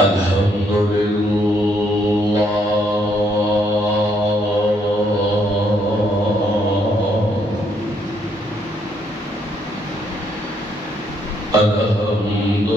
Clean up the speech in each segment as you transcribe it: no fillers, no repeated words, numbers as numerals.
الحمد لله الحمد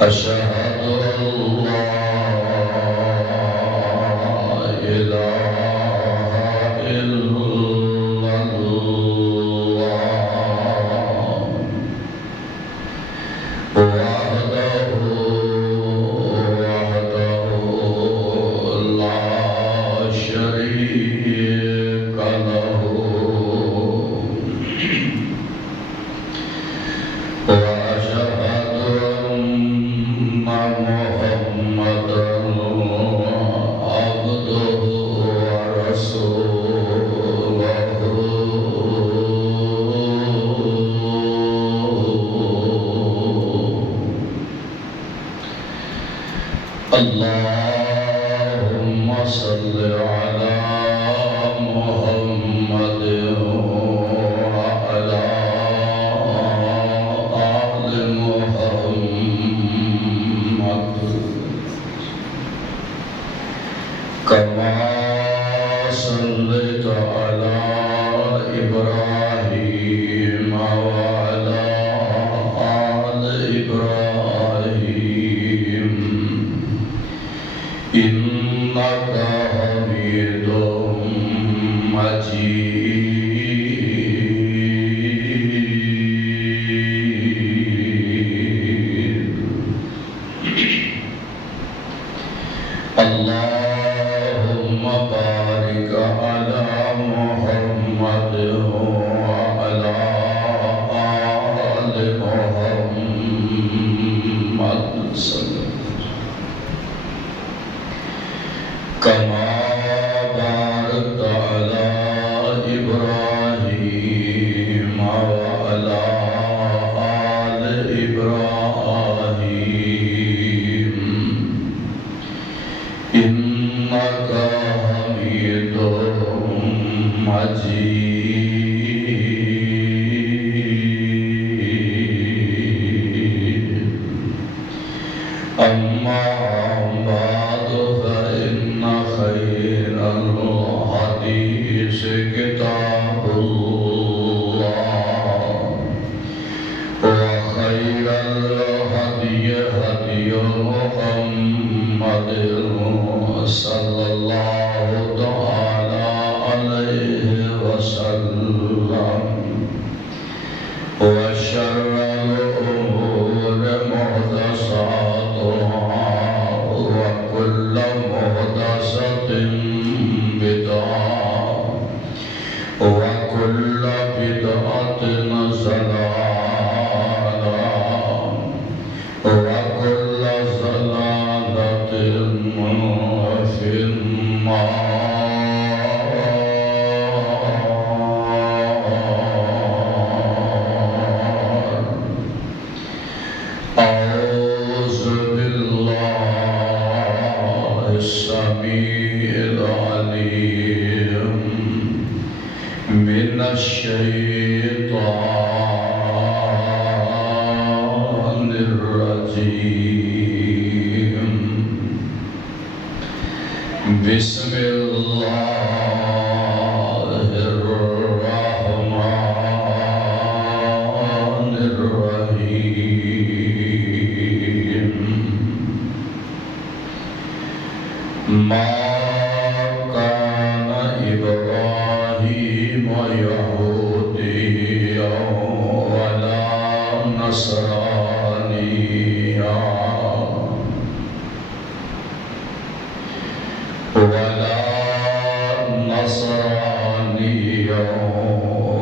أشهد أن لا إله إلا الله وحده لا شريك له اللهم صل على محمد وعلى آل محمد كما صليت على إبراهيم وعلى آل إبراهيم إنك حميد مجيد اللهم بارك على محمد وعلى آل محمد كما باركت على إبراهيم وعلى آل إبراهيم إنك حميد مجيد الرجيم بسم الله الرحمن الرحيم ما كان إبراهيم يهوديا ولا نصرانيا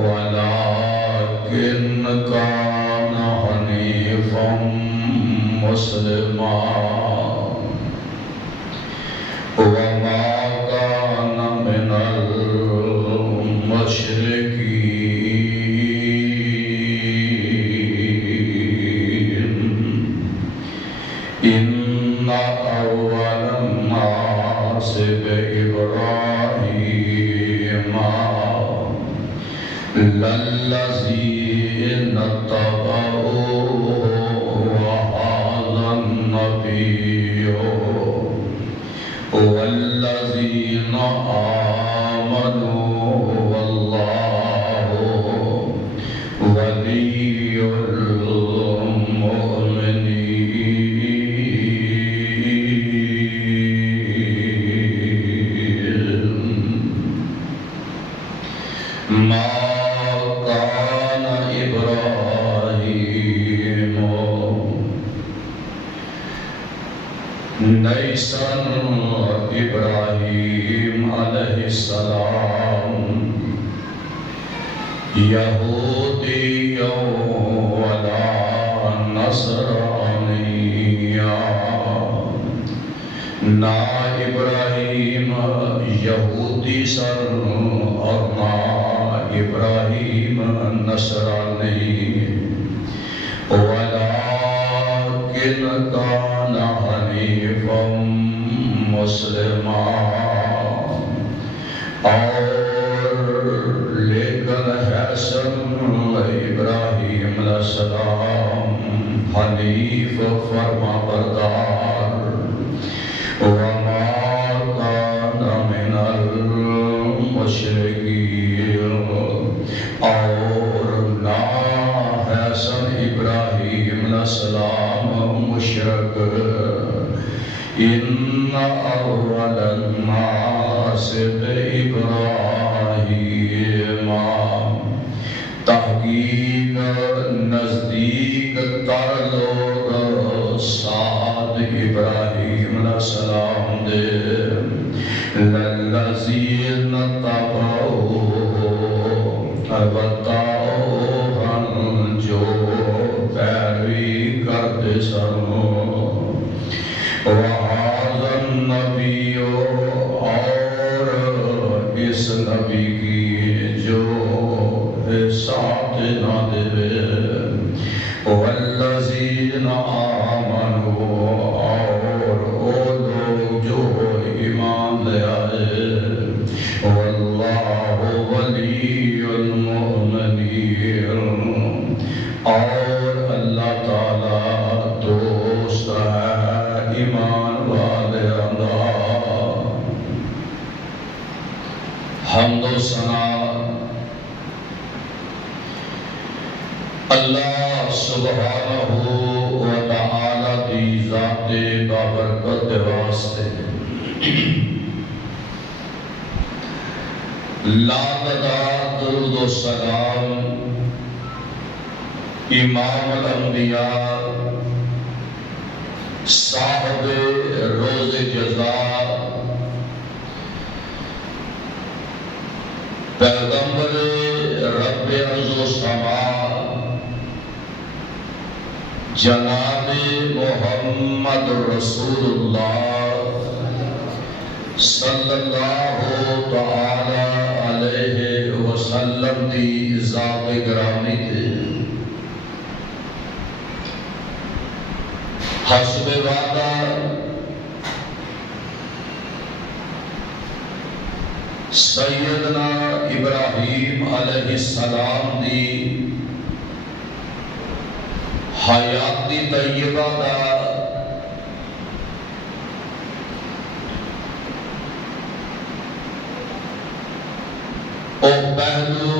ولكن كان حنيفا مسلما وما كان من المشركين إن أول الناس بإبراهيم للذين اتبعوه وهذا النبي والذين آمنوا والله ولي المؤمنين ما كان إبراهيم نيسا إبراهيم عليه السلام يهوديا ولا نصرانيا نا ابراہیم یہودی سن اور نا ابراہیم نصرانی ولكن كان حنيفا مسلما اور لیکن حسن ابراہیم علیہ السلام حنیف فرما بردار وما كان من المشرکین اور نہ حسن ابراہیم علیہ السلام مشرک ان اول الناس بإبراہیم تحقیق نزدیک تر لوگ ساتھ ابراہیم علیہ السلام دے للذین تبعوہ البتہ جو پیروی کرتے سن وَهَذَا النَّبِيُّ اور اس نبی کی جو ساتھ نہ دے وَالَّذِينَ آمَنُوا اور وہ لوگ جو ایمان لے آئے وَاللَّهُ وَلِيُّ الْمُؤْمِنِينَ اور اللہ تعالیٰ دوست ہے ایمان والے حمد و ثنا اللہ سبحانہ و تعالی دی ذات بابرکت واسطے درود و سلام امام الانبیاء صاحب روز جزا پیغمبر رب عز و سما جناب محمد رسول اللہ صلی اللہ تعالی علیہ وسلم دی ذات گرامی تھی حسب وعدہ سیدنا ابراہیم علیہ السلام دی حیاتی طیبہ دا او پہلو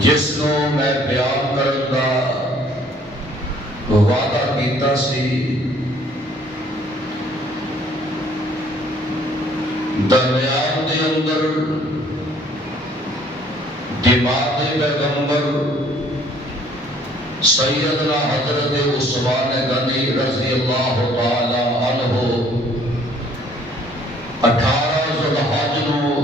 جس نو میں بیان کرن دا وعدہ کیتا سی، درمیان دے اندر دماغ پیغمبر سیدنا حضرت عثمان غنی رضی اللہ تعالی عنہ 18 ذوالحج نو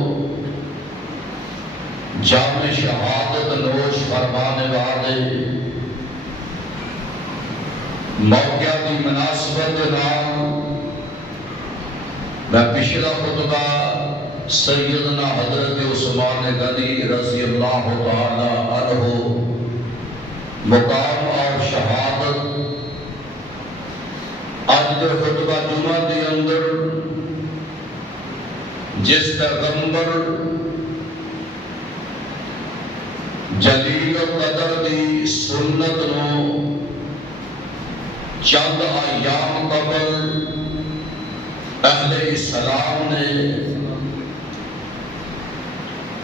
جام شہادت نوش فرمانے والے موقع کی مناسبت نام میں پچھلا خطبہ سیدنا حضرت عثمان غنی رضی اللہ تعالی عنہ مقام اور شہادت آج کے خطبہ جمعہ کے اندر جس پیغمبر جلیل قدر دی سنت نو چند ایام قبل اہل اسلام نے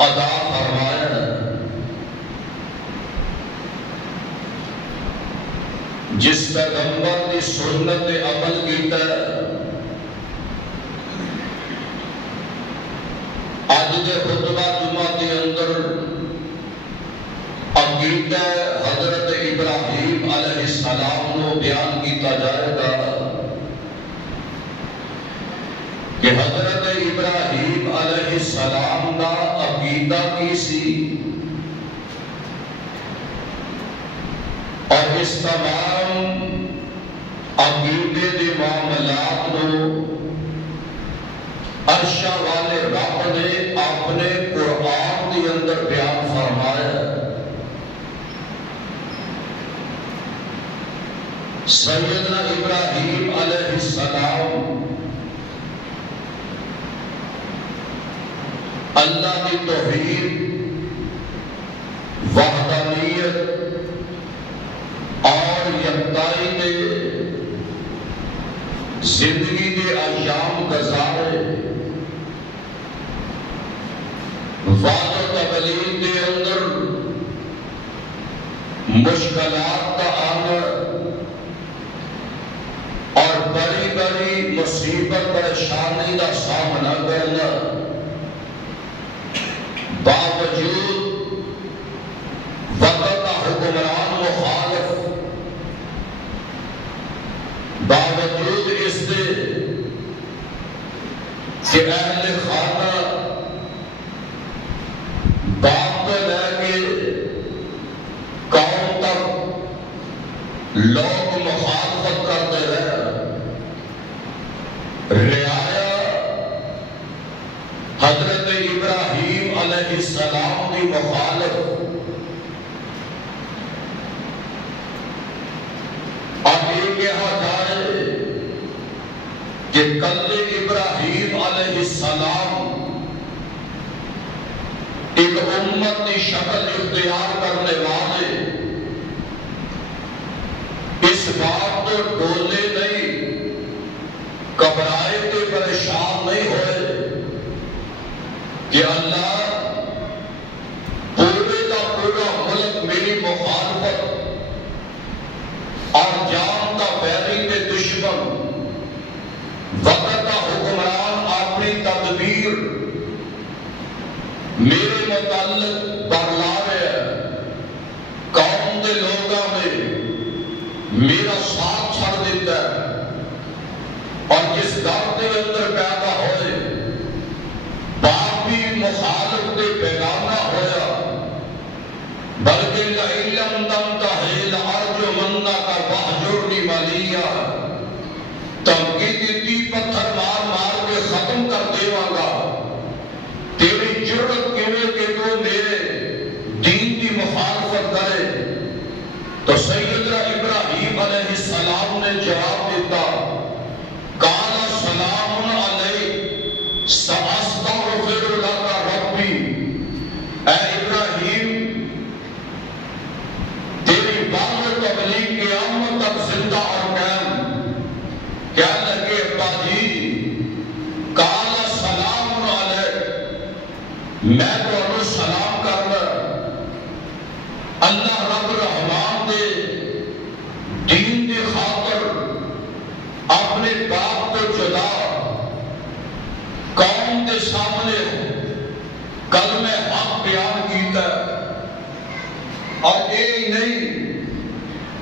ادا فرمایا، جس پیغمبر کی سنت پہ عمل کیتا اج کے خطبہ جمعہ کے اندر عقیدہ حضرت ابراہیم علیہ السلام کو بیان کیتا جائے گا کہ حضرت ابراہیم علیہ السلام کا عقیدہ کی سی اور اس تمام عقیدے کے معاملات کو عرش والے رب نے اپنے قرآن کے اندر بیان فرمایا۔ سیدنا ابراہیم علیہ السلام اللہ کی توحید، وحدانیت اور یکتائی میں زندگی کے ایام گزارے، وعد و تبلیغ کے اندر مشکلات کا آنا اور بڑی بڑی مصیبت پریشانی کا سامنا کرنا، باوجود وقت کا حکمران مخالف، باوجود اس کے کہ اہل خانہ باپ کو لے کے قوم تک لوگ مخالفت کرتے رہے، رعایا حضرت ابراہیم علیہ السلام کی مخالف اب یہ کہا جائے کہ کل ابراہیم علیہ السلام ایک امت کی شکل اختیار کرنے والے اس بات کو ڈولے نہیں، گھبرائے کے پریشان نہیں ہوئے کہ اللہ پورے کا پورا ملک میری مخالفت اور جان کا بیری کے دشمن، وقت کا حکمران اپنی تدبیر میرے متعلق برلا رہے ہیں، قوم کے لوگوں میں میرا ساتھ چھڑ دیتا ہے، اور جس گھر کے اندر پیدا ہوئے باپ بھی مخالف کے بیگانہ ہویا، بلکہ لَإِلَّمْ تَنْتَهِ لَأَرْجُمَنَّكَ وَاهْجُرْنِي مَلِيًّا، تنقید کی پتھر مار مار کے ختم کر دیواں گا، تیری جرت کیویں کہ تو میرے دین کی مخالفت کرے۔ تو سیدنا ابراہیم علیہ السلام نے جواب دیتا، قَالَ سَلَامٌ عَلَيْكَ سَأَسْتَغْفِرُ لَكَ رَبِّي، اے ابراہیم تیرے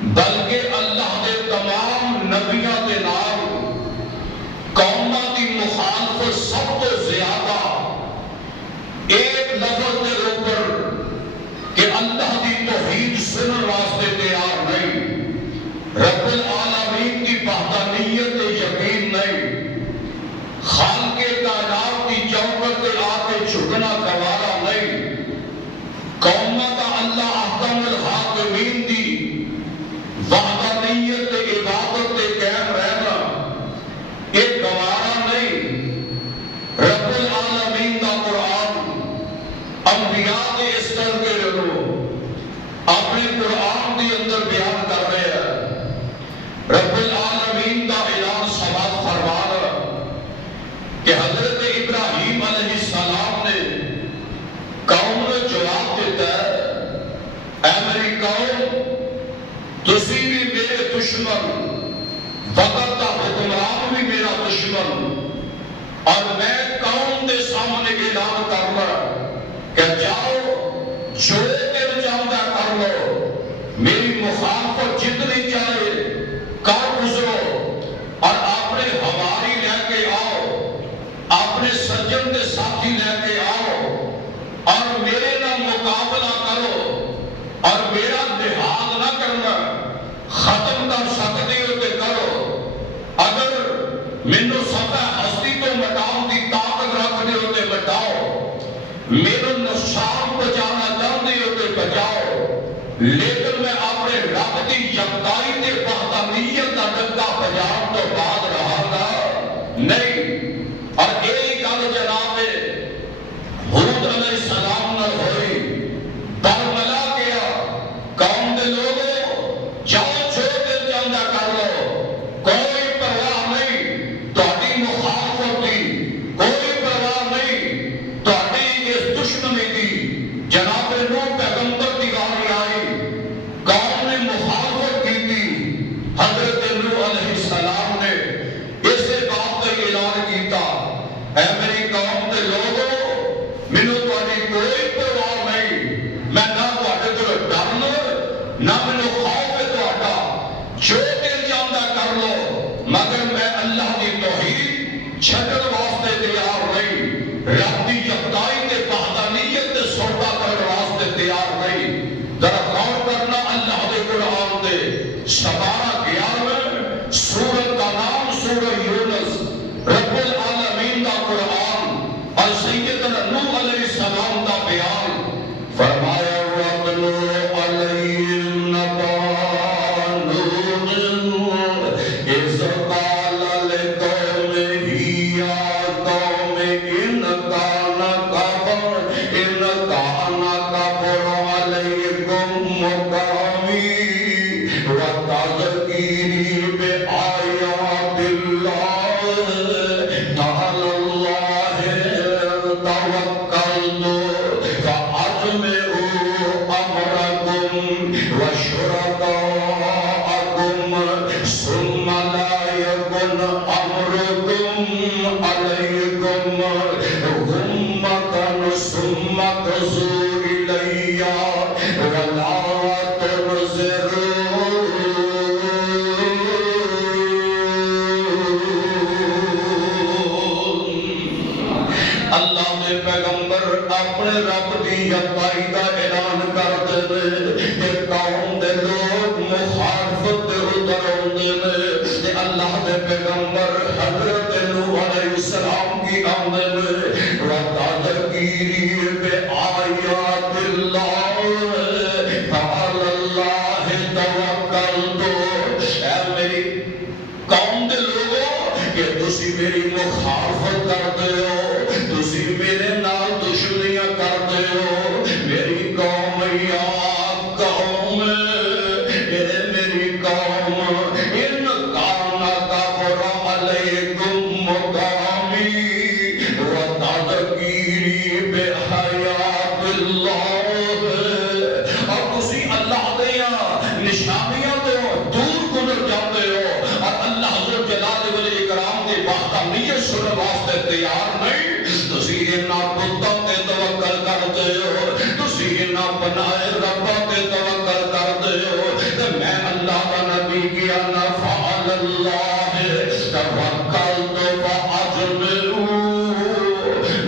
بلکہ اللہ دے تمام نبیاں دے نال قوماں دی مخالفت سب تو زیادہ ایک لفظ دے اوپر کہ اللہ دی توحید سنن واسطے تیار نہیں، رب العالمین کی وحدانیت تے یقین نہیں، خالق کائنات کی چوکٹ تے آ کے جھکنا گوارا نہیں، قوماں دا اللہ احکم الحاکمین دی وحدانیت تے عبادت تے قائم رہنا ایک گوارا نہیں۔ رب العالمین دا قرآن انبیاء کے اس طرح کے لوگوں اپنے قرآن کے اندر بیان کر رہے ہیں۔ رب العالمین کا اعلان سماعت فرما رہا کہ حضرت ابراہیم علیہ السلام نے قوم نے جواب دیتا ہے، اے میری قوم تسی بھی میرے دشمن، وقت کا حکمران بھی میرا دشمن، اور میں قوم کے سامنے اعلان کر رہا کہ جاؤ جو دل چاہتا کر لو، میری مخالفت جتنی چاہے کر گزرو، اور اپنے ہواری لے کے آؤ، اپنے سجن کے ساتھی لے کے آؤ، اور میرے نہ مقابلہ کرو، اور میرا لحاظ نہ کرنا، ختم کر سکتے ہو کہ کرو، اگر مینوں سفہ ہستی تو مٹاؤ کی طاقت رکھتے ہو تو مٹاؤ، میرے نقصان بچانا چاہتے ہو تو بچاؤ، لیکن میں اپنے رب کی یکتائی تے وحدانیت کا ڈنکا بجاؤ تو بعد رہا گا نہیں۔ اور یہی گل جناب ہود علیہ السلام نہ ہوئی، برملا گیا، قوم دے لوگوں جاؤ جو دل چاہتا کر لو، کوئی پرواہ نہیں تہاڈی مخالفت دی، کوئی پرواہ نہیں تہاڈی اس دشمنی دی۔ جناب نوح پیغمبر کی باری آئی، قوم نے مخالفت کی تھی، حضرت نوح علیہ السلام نے اسے بات کا اعلان کیتا، اے میری قوم دے لوگوں مینوں تہاڈی کوئی پرواہ نہیں، میں نہ تہاڈے کول ڈرنا نہ مینوں خوف ہے تہاڈا، جو دل چاہتا کر لو، مگر میں اللہ کی توحید چھڈن واسطے تیار نہیں، رب کی یکتائی تے وحدانیت تے سودا کرن واسطے تیار نہیں۔ ذرا غور کرنا اللہ دے قرآن دے 11 سورت کا نام سورہ یونس، رب العالمین کا قرآن، اور سیدنا نوح علیہ السلام کا بیان فرمایا، وَاتْلُو عَلَيْهِمْ نَبَأَ نُوحٍ إِذْ قَالَ لِقَوْمِهِ يَا قَوْمِ إِنْ كَانَ كَبُرَ عَلَيْكُمْ مَقَامِي وَتَذْكِيرِي بِآيَاتِ اللَّهِ فَعَلَى اللَّهِ تَوَكَّلْتُ فَأَجْمِعُوا أَمْرَكُمْ وَشُرَكَاءَكُمْ ثُمَّ لَا يَكُنْ أَمْرُكُمْ عَلَيْكُمْ غُمَّةً ثُمَّ اقْضُوا إِلَيَّ وَلَا تُنظِرُونِ۔ اللہ نے پیغمبر اپنے رب کی یکتائی کا اعلان کرتے ہیں کہ قوم دے لوگ مخالفت دے اتر آتے ہیں کہ اللہ دے پیغمبر حضرت نوح علیہ السلام کی آمدے میں وَتَذْكِيرِي بِآيَاتِ اللَّهِ فَعَلَى اللَّهِ تَوَكَّلْتُ۔ اے میری قوم دے لوگوں کہ تسی میری مخالفت کرتے ہو، تسی میرے نال دشمنیاں کرتے ہو، میری قوم یا قوم، اے میری قوم، ان کان کبر علیکم مقامی وتذکیری بحیات اللہ۔ اور تسی اللہ دیاں نشانیاں تو دور گزر جاتے ہو، اور اللہ ذوالجلال والاکرام دی وحدانیت سنن واسطے تیار نہیں، تسی انہاں بتاں تے توکل کرتے ہو، تسی انہاں بنائے رباں تے توکل کرتے ہو، تے میں اللہ نہیں کیا نہ فعل اللہ توکلت فاجملوا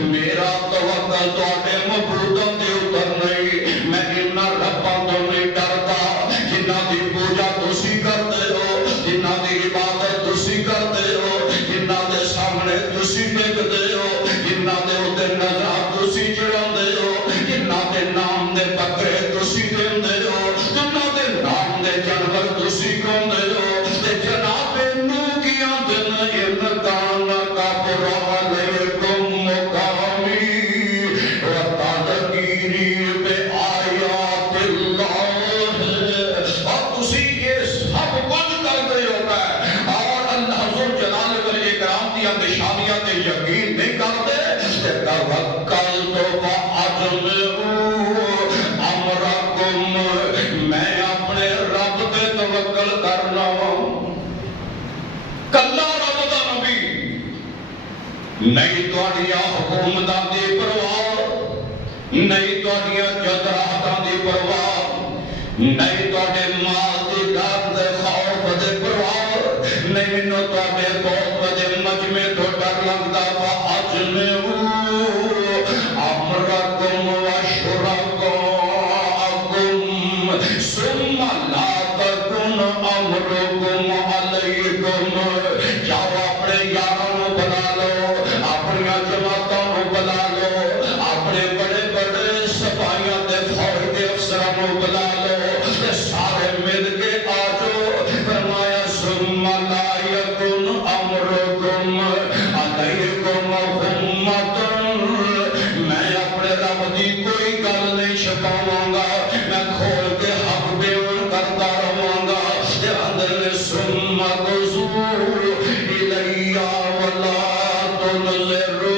میرا توکل تواڈے معبوداں دے اوپر نہیں میں انہاں رباں تو نہیں ڈردا جنہاں دی پوجا تسی کردے ہو جنہاں دی عبادت تسی کردے ہو جنہاں دے سامنے تسی ٹکدے ہو جنہاں دے اوتے نظر تسی چڑھاندے ہو جنہاں دے نام دے بکرے تسی دیندے ہو جنہاں دے نام دے جانور تسی کھاندے ہو تے جناب نو کیا دن ان کان کبر علیکم مقامی وتذکیری بآیات اللہ اور تسی یہ سب کچھ کردے ہو اور اللہ ذو جلال والاکرام دی نشانیاں تے یقین نہیں کرتے تے توکل تو فاجمعوا امرکم میں اپنے رب تے توکل کرنا کلا رب دا نبی نہیں تواڈیاں حکومتاں دی پرواہ نہیں تواڈیاں جدراہتاں دی پرواہ نہیں تواڈے مال دی ڈر دے خوف دے پرواہ نہیں مینوں تواڈے بہت بڑے مجمع تو ڈر لگدا فاجمعوا امرکم وشرکاءکم ثم لا تکن امرکم علیکم جاؤ اپنے یاراں نوں بلا لو اپنی جماعتاں نوں بلا لو اپنے بڑے بڑے سپاہیاں دے فوج دے افسراں نوں بلا لو تے سارے مل کے آ جاؤ فرمایا ثم لا یکن امرکم علیکم غمۃ میں اپنے رب دی کوئی گل نہیں چھپاواں گا میں کھول کے حق بیان کرتا رہاں گا تے اندر ثم قصوا الی ولا تنظروا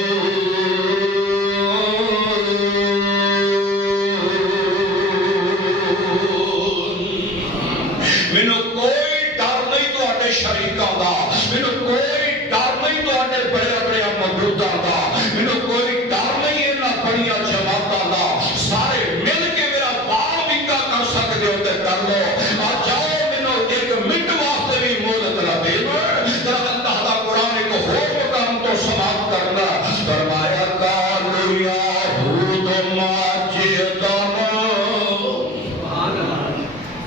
مینوں کوئی ڈر نہیں تواڈے شریکاں دا مینوں کوئی ڈر نہیں تواڈے بڑے بڑے معبوداں دا مینوں کوئی ڈر نہیں انہاں بڑیاں جماعتاں دا سارے مل کے میرا بال وکا کر سکدے ہو تے کر لو آ جاؤ مینوں ایک منٹ واسطے بھی مہلت نہ دیو ذرا اللہ دا قرآن ایک ہور مقام تو سماعت کرنا فرمایا قالوا یا ہود ما جئتنا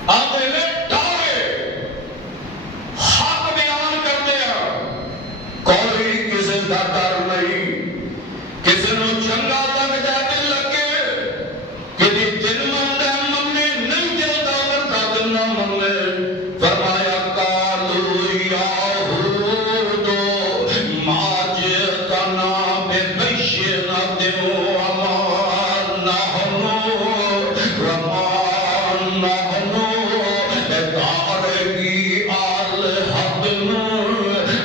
اپنے ڈارے حق بیان کرتے ہیں کوئی کسی کا ڈر نہیں کسی نو چنگا لگتا دل لگے کسی دل مندے مننے نہیں جلتا ورتا دل نہ مننے فرمایا قالوا یا ہود ما جئتنا ببشرۃ وما نحن تارکی آلہتن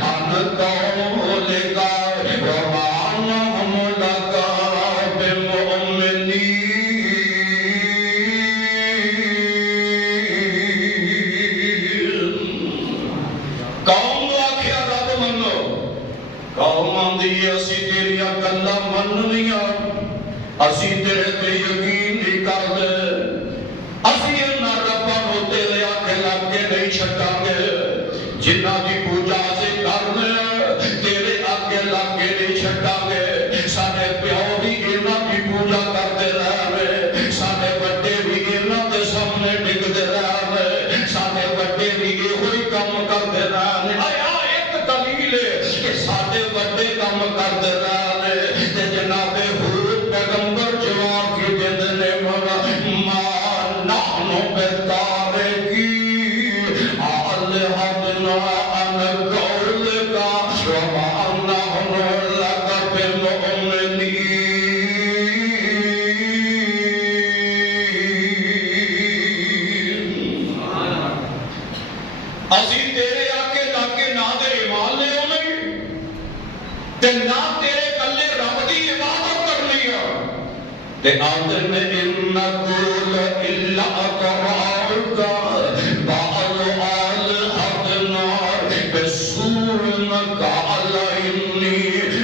ان قولک وما نحن لک بمؤمنین قوم نو آکھیا رب منو قوم آندی اسی تیریاں گلاں مننیاں اسی تیرے تے یقین نہیں کردے اسی انہاں رباں نوں تیرے آگے لگ کے نہیں چھڈاں گے جنہاں دی پوجا اسی کرنے تیرے آگے لگ کے نہیں چھڈاں گے ساڈے پیو بھی انہاں دی پوجا کردے رہے ساڈے بڑے بھی انہاں دے سامنے ڈگدے رہے ساڈے بڑے بھی ایہی کم کردے رہے آیا ایک دلیل کہ ساڈے بڑے کم کردے رہے تے جناب حضور پیغمبر جواب کی دیندے نے ما نحن بتارکی آلہتنا ان قولک وما نحن لک بمؤمنین اسی تیرے آگے لاگے نہ دے ایمان لے ہونے تے نہ تیرے کلے رب دی عبادت کرنی ہے تے آدھر میں انکول الا اقرارک بعض آلہتنا بسورن قال انی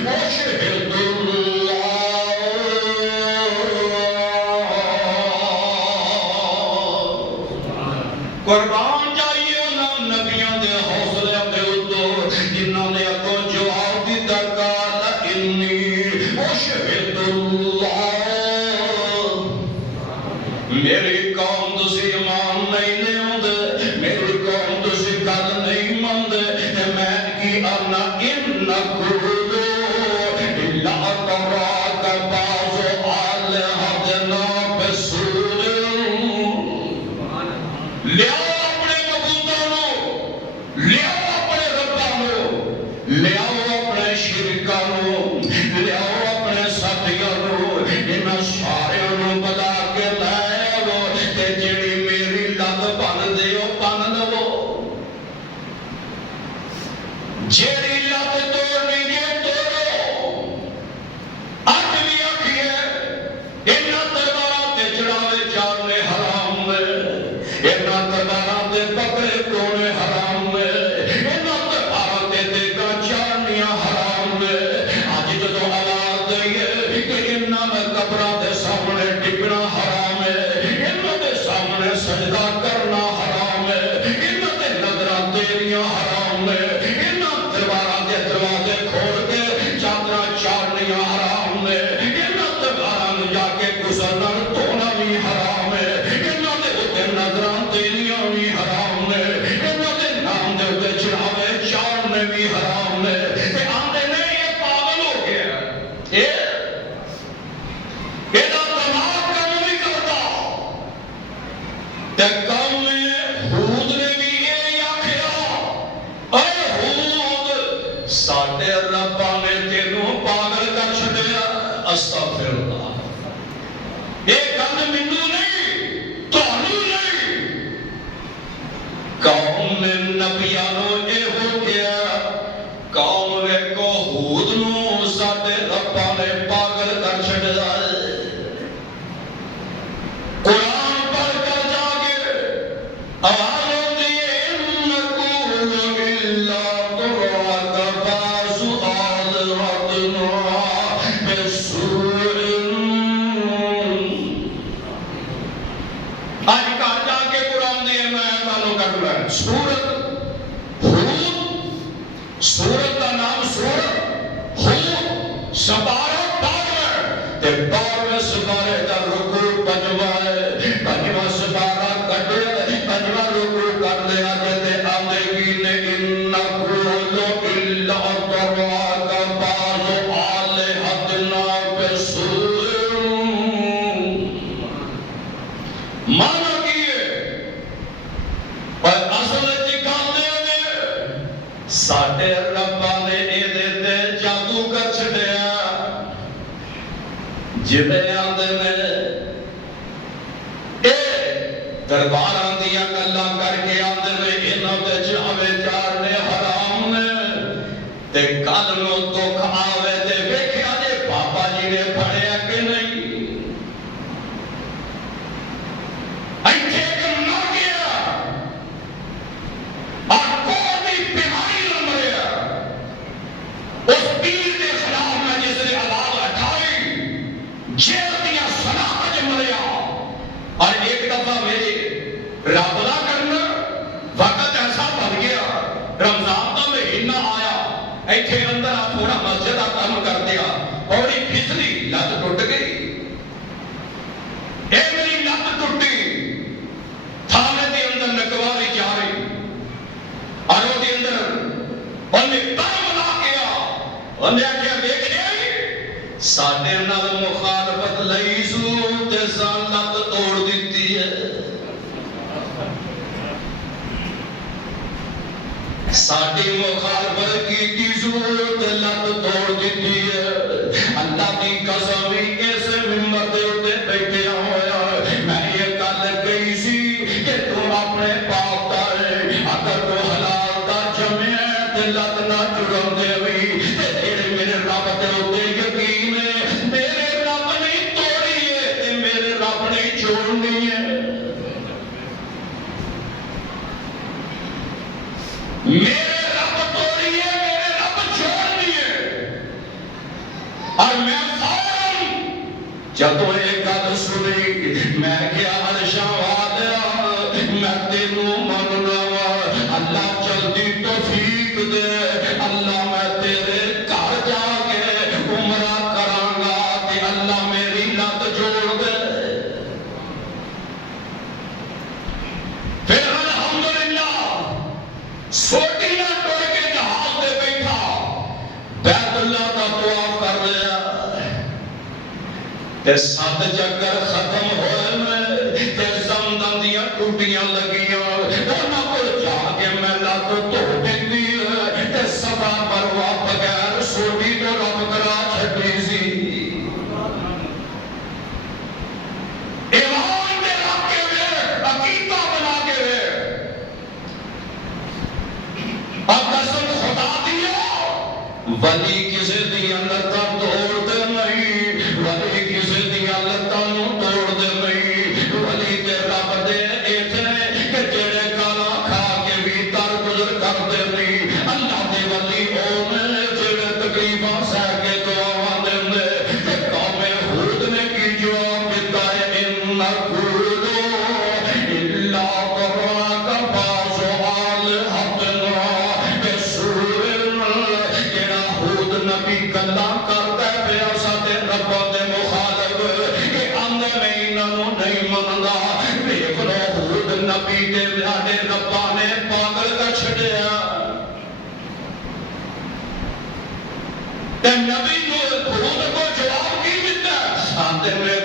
اشہد اللہ قربان جائیے نا نبی جیڑی لت توڑنی جے توڑو اج بھی آکھیے انہاں تلواراں تے چڑھاوے چاڑنے حرام ہے، انہاں تلواراں تے پکڑے توڑنے حرام ہے، انہاں تلواراں تے دیگاں چاڑنیاں حرام ہے۔ اج جدوں آواز دئیے کہ انہاں میں قبراں دے سامنے ٹکنا حرام ہے، انہاں دے سامنے سجدہ کرنا حرام ہے، انہاں تے نظراں تیریاں حرام ہے، انہاں تلواراں دے دروازے کھول کے چادراں چاڑنیاں حرام ہے، انہاں تلواراں نوں جا کے گزرنا دھونا بھی حرام ہے، انہاں دے اوتے نظراں تیریاں بھی حرام ہے، انہاں دے نام دے اوتے چڑھاوے چاڑنے بھی حرام ہے۔ تے آندے نے یہ پاگل ہو گیا، یہ دماغ کم نہیں کرتا۔ تے قوم ہود نے بھی یہ آکھیا، اے ہود ساڈے ربا نے تینوں پاگل کر چھڈیا۔ استغفر اللہ، یہ گل مینوں نہیں تانوں نہیں، قوم نے نبیاں نوں اے ہو گیا، قوم ویکھو ہود نوں ساڈے ربا نے پاگل کر چھڈیا۔ قرآن پڑھ کر جا کے آواز ہوتی ہے اِنَّكُمْ إِلَّا تُرَاكَ بَعْضُ آلِهَتِنَا بِسُوءٍ۔ آج کہا جا کے قرآن دے میں تعلق کرنا ہے سورت ہود، سورت کا نام سورت ہود، سپارہ 12 تے 12 سپارے دا رکوع پنجواں ہے، پنجواں سپارہ کٹے پنجواں رکوع کر لیا تے آندے کی نے اِنَّكُمْ إِلَّا تُرَاكَ بَعْضُ آلِهَتِنَا بِسُوءٍ۔ مانا کیے پر اصل چکاندے نے ساڈے ربا نے اے تے جادو کر چھڈیا۔ جویں آندے نے اے درباراں دیاں گلاں کر کے آندے نے انہاں تے چڑھاوے چاڑنے حرام نے، تے کل نوں دکھ آوے تے ویکھیا جے بابا جی نے پڑھیا کہ نہیں۔ ایتھے کہ مر گیا اور کوئی بھی بیماری نہ مریا، اس پیر کے خلاف میں جس نے آواز اٹھائی جیل دیا سلاح مریا۔ اور ایک دفعہ میری رابطہ کرنا وقت ایسا بن گیا، رمضان کا مہینہ آیا، ایتھے اندر تھوڑا مسجد کا کام کر دیا، پوڑی پھسلی لت ٹوٹ گئی، اے میری لت ٹوٹی، تھانے دے اندر نکواری جا رہی اور وہ دے اندر انہیں پر ملا کیا، انہیں کیا دیکھے ساڈے نال مخالفت لئی سو تے سان لت توڑ دیتی ہے۔ ساڈی مخالفت کی ضرورت لت توڑ دیتی ہے۔ اللہ کی قسم اس منبر دے اوتے بیٹھیا ہویا میں یہ گل کہی سی کہ تم اپنے پاپ دا اگر تو حلال دا جمعے تے لت نہ جڑن دے وی تے جڑے میرے رب دے اوتے یقین ہے میرے رب نے توڑی ہے تے میرے رب نے چھوڑنی ہے۔ میرے رب توڑی ہے میرے رب چھوڑنی ہے۔ اور میں فوراً جدوں یہ گل سنی میں کیا عرشاں والیا میں تینوں مننا وا، اللہ جلدی توفیق دے، اللہ میں تیرے گھر جا کے عمرہ کراں گا کہ اللہ میری لت جوڑ دے۔ پھر الحمدللہ سوٹی نہ ٹوڑ کے جہاز دے بیٹھا بیت اللہ کا طواف کر لیا تے 7 چکر ختم ہوئے میں تے زمزم دیاں ٹوٹیاں لگیاں انہاں کول جا کے میں لت دھو دتی تے صفا مروہ بغیر سوٹی تو رب کرا چھڈی سی۔ ایمان دے رکھ کے وے عقیدہ بنا کے وے اور قسم خدا دی ولی کسی دیا لتاں توڑ دے نہیں، ولی کسی دیا لتاں توڑ دے نہیں، ولی تے رب دے اتنے کہ جڑے کالا کھا کے بھی تر گزر کر دے نہیں۔ اللہ دے ولی اونے جڑے تکلیفاں سہ کے دعاواں دیندے تے قوم ہود نے کی جواب دیتا ہے ان نقولو الا قراک باز آلہتنا نبی گلا کرتا ہے پیاسا دے ربا دے مخالف کہ اندے میں انہوں نہیں مندا دیکھ لو ہود نبی دے لہنے ربا نے پاگل کا چھڑیا تے نبی ہود کو جواب کی دیتا ہے آندے میں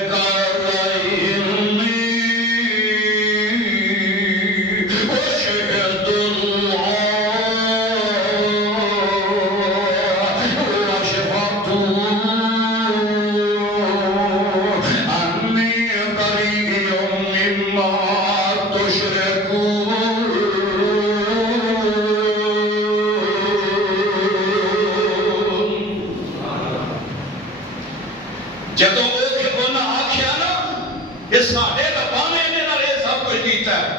جدو انہاں آکھیا نا یہ ساڈے ربا نے انہاں نال یہ سب کچھ کیتا ہے،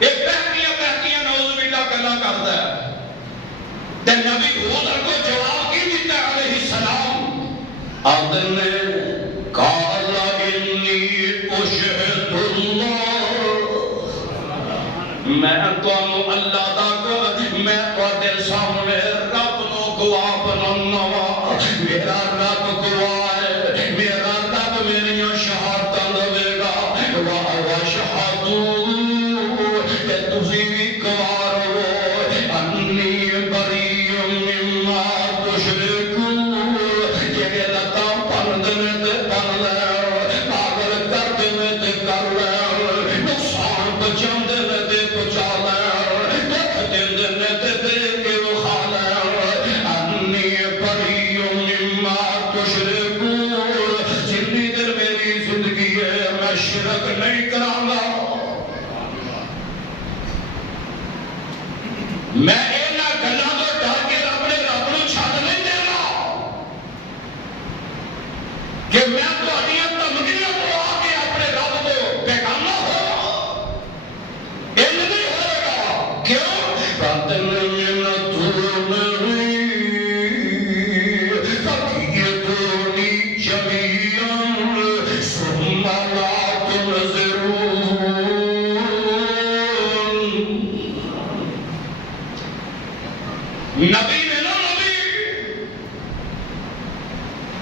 ایک بہتیاں نعوذ باللہ گلاں کردا ہے تے نبی ہود کو جواب کی دیتا ہے علیہ السلام آدم نے قال انی اشہد اللہ میں تانوں اللہ دا میں تواڈے سامنے رب نو گواہ بنانا وا میرا رب گواہ ہے میرا رب میریاں شہادتاں دے گا واشہدوا کہ تسی بھی گواہ ہو انی بریء مما تشرکون جڑے لتاں پڑھدے تے پڑھ لے پاگل کردے تے کر لے نقصان پہنچاندے تے پہنچا لے دکھ دیندے تے دے کے کھا لے انی بریء مما تشرکون جتنی دیر میری زندگی ہے میں شرک نہیں کراں گا میں انہاں گلاں تو ڈر کے اپنے رب نوں چھڈ نہیں دینا کہ میں تہاڈیاں دھمکیاں تو آ کے اپنے رب تو بیگانہ ہو انج نہیں ہوئے گا کیوں باطن من دونہی فقیدونی جمیعا ثم لا تنظرون نبی نے نا نبی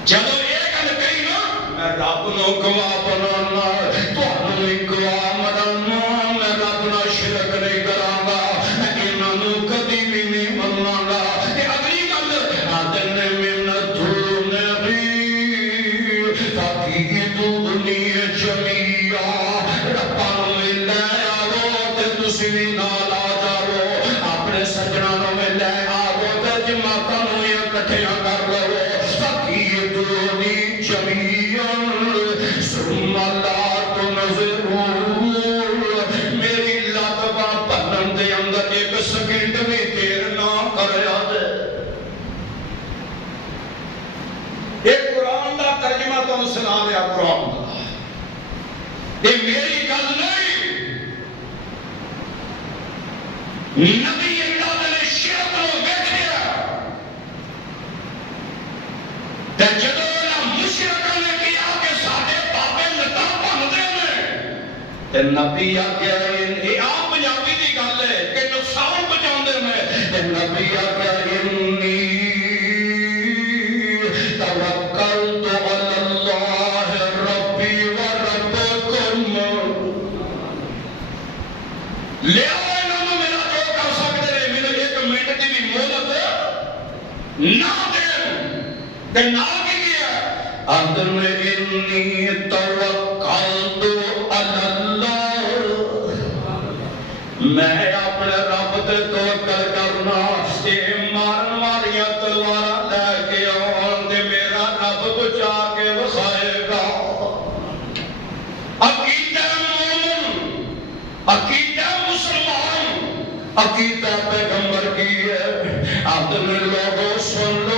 جدو یہ گل کہی نا میں رب نو گواہ بنانا تانوں بھی گواہ بنانا میں رب نال شرک نہیں کراں گا میں انہاں نوں کبھی بھی نہیں مناں گا تے اگلی گل آدن من دونہی فقیدونی جمیعا ربا نوں لے آو تے تسی بھی نال آ جاؤ اپنے سجناں نوں لے جماعتاں نوں اکٹھیاں کر لو فقیدونی جمیعا ثم لا تنظرون میری لت باں بھنن دے اندر ایک سیکنڈ بھی دیر نہ کریا جے ایک قرآن دا ترجمہ تانوں سنا دیا قرآن دا یہ میری گل نہیں نبی اللہ نے شرک نوں ویکھیا تے جدو انہاں مشرکاں نے کیا کہ ساڈے بابے لتاں بھندے نے تے نبی آکھیا یہ عام پنجابی دی گل ہے کہ نقصان پہنچاندے نے تے نبی آکھیا انی توکلت علی اللہ ربی و ربکم لے انہاں نوں میرا جو کر سکدے نے مینوں ایک منٹ دی بھی مہلت نہ دین تے نہ کی گیا آدم انی توکلت علی اللہ میں اپنے رب تے توکل کرنا اے مارن والیاں تلواراں لے کے آن تے میرا رب بچا کے وکھائے گا عقیدہ مومن عقیدہ مسلمان عقیدہ پیغمبر کی ہے آدم لوگوں سن لو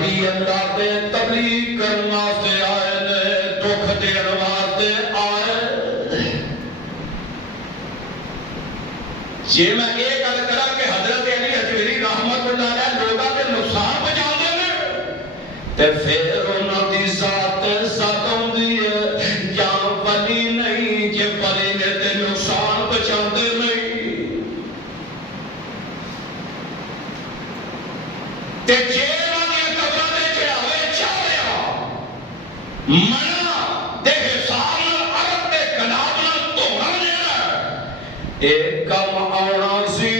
نبی اللہ دے تبلیغ کرنے واسطے آئے نے دکھ دین واسطے آئے جی میں یہ گل کرا کہ حضرت علی حجویری رحمت اللہ علیہ لوگوں کے نقصان بچا دے تے پھر انہوں دی ذات ذات ہوندی ہے یا ولی نہیں جے ولی نے تے نقصان بچا دے نہیں تے جے منا دے حساب عرب دے گناب نال دھونا دینا ایک کم آنا سی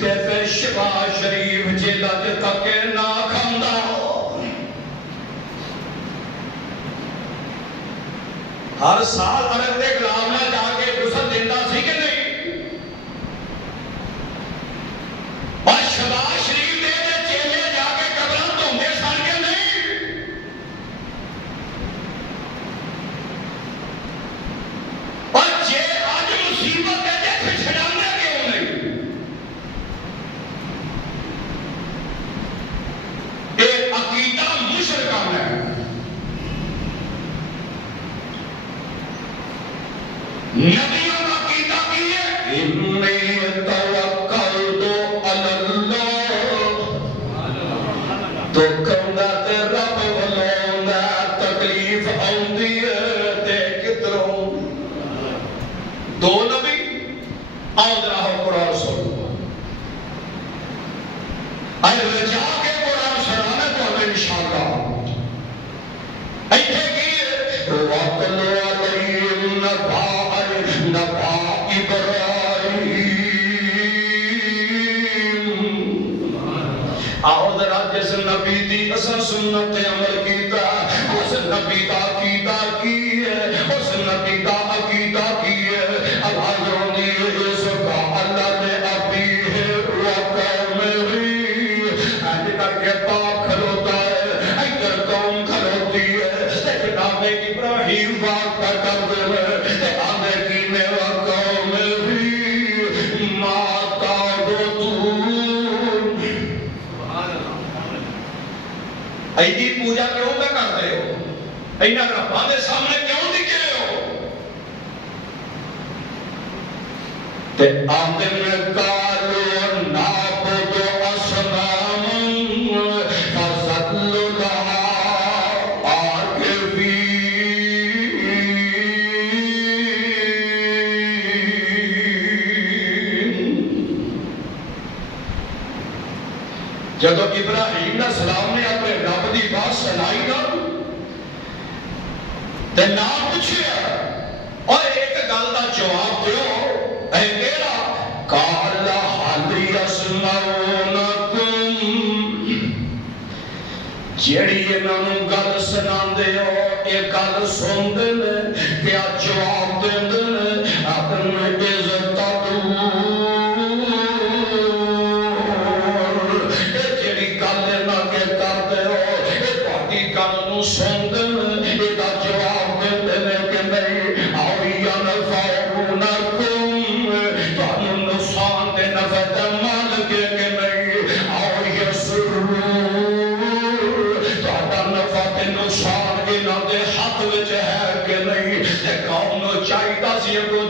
تے پھر شفا شریف جیلا تے تک نہ کھاندا ہر سال عرب دے گناب نال جا کے غسل دیندا سی کہ نہیں اور شفا شریف دے چیلے جا کے قبراں دھوندے سن کے نہیں نبیوں کا عقیدہ کی ہے انی توکلت علی اللہ تو کہندا تے رب والوں دا تکلیف آندی ہے تے کدروں دو نبی آؤ رہو قرآن سنو اے رجا کے قرآن سنانے تو ہمیں انشاءاللہ ایتھے کی وَقَلُ عَلَيْهِمْ نَبَا ابراہیم آؤ ذرا جس نبی دی اصل سنت عمل کیتا اس نبی دا عقیدہ کی ہے اس نبی دا عقیدہ کی ہے اللہ یونی اس کا اللہ نے ابھی ہے وقوم ہی آج کر کے پاک کھلوتا ہے ایدر قوم کھلوتی ہے جناب ابراہیم بات کا کر دے ایدی پوجا کیوں پہ کرتے ہو اینا رباں دے سامنے کیوں دکھے ہو تے آمن کالو نابدو اسنام فضل لہا آکفین جدو ابراہیم علیہ السلام نے اپنے رب دی بات سنائی نا تے نہ پوچھیا اور ایک گل دا جواب دیو اے میرا قال حل یسمعونکم جیڑی انہاں نوں گل سناندے ہو اے گل سندے نے کیا جواب دیندے نے اپنے عزت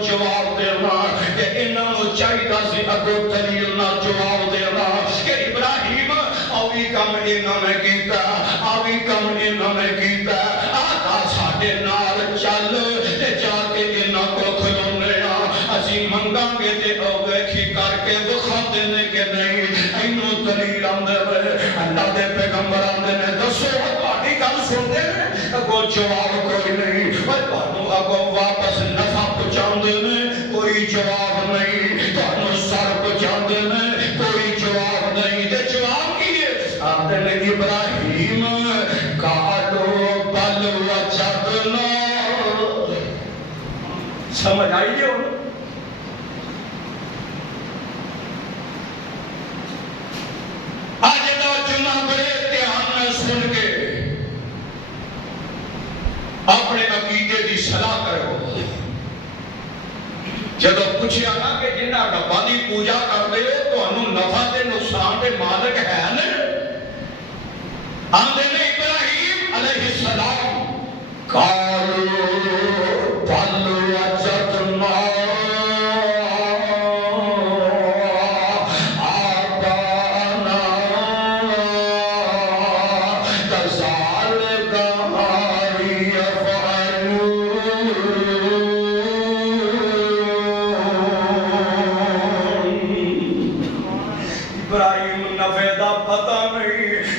جواب دینا کہ انہوں چاہیدہ سی اگو دلیل نہ جواب دینا کہ ابراہیم آوی کم انہوں نے کیتا آوی کم انہوں نے کیتا آتا ساڑھے نال چل تے جا کے انہوں کو کھلونے اسی منگا کے تے اوگے کر کے بخوا دینے کے نہیں انہوں دلیل آندے رہے اللہ دے پیغمبر آندے نے دسو پاڑی گل سن دے اگو جواب کوئی نہیں پانو اگو واپس نفع پچاندے نے کوئی جواب نہیں پانو سر پچاندے نے کوئی جواب نہیں تے جواب کیے آتے نے ابراہیم کالو بل وجدنا سمجھ آئیے ہو آج نوجوانہ بڑے دھیان میں سن کے اپنے عقیدے دی صلاح کرو جدو پوچھیا نا کہ جنہاں رباں دی پوجا کردے ہو تانوں نفع تے نقصان دے مالک ہے نا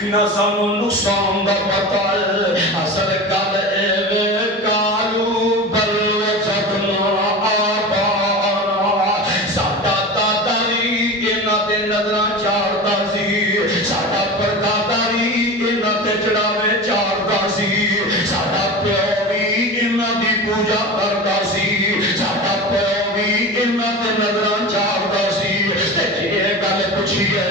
نہ سانو نقصان دا پتہ ہے اصل گل اے کالو بل وجدنا آبانا ساڈا دادا بھی انہاں تے نظراں چاڑدا سی ساڈا پردادا بھی انہاں تے چڑھاوے چاڑدا سی ساڈا پیو بھی انہاں دی پوجا کردا سی ساڈا پیو بھی انہاں تے نظراں چاڑدا سی تے جے گل پوچھیے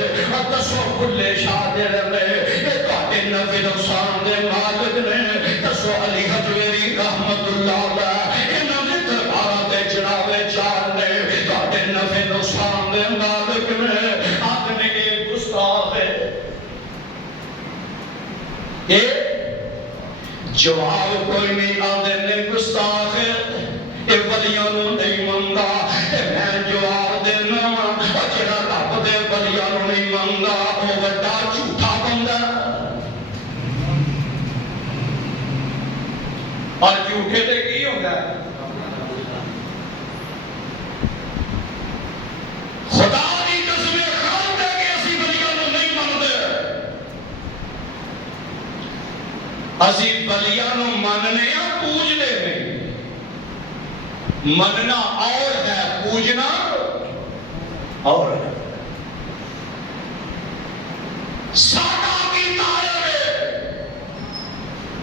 دسو بھلے شاہ دے رہے یہ تواڈے نفع نقصان دے مالک نے دسو علی حجویری رحمت اللہ علیہ انہاں دے درباراں تے چڑھاوے چاڑنے تواڈے نفع نقصان دے مالک نے آدھنے یہ گستاخ ہے یہ جواب کوئی نہیں آدھے نے گستاخ ہے یہ ولیاں نو نہیں منگا میں جواب دینا اور جڑا رب دے ولیاں نو نہیں منگا وہ وڈا جھوٹا بندہ اور جھوٹے تے کی ہوندا ہے خدا دی قسم خام دے کے اسی ولیاں نو نہیں منگدے اسی ولیاں نو مننے یا پوجنے نہیں مننا اور ہے پوجنا اور ہے سادہ کی تعریف ہے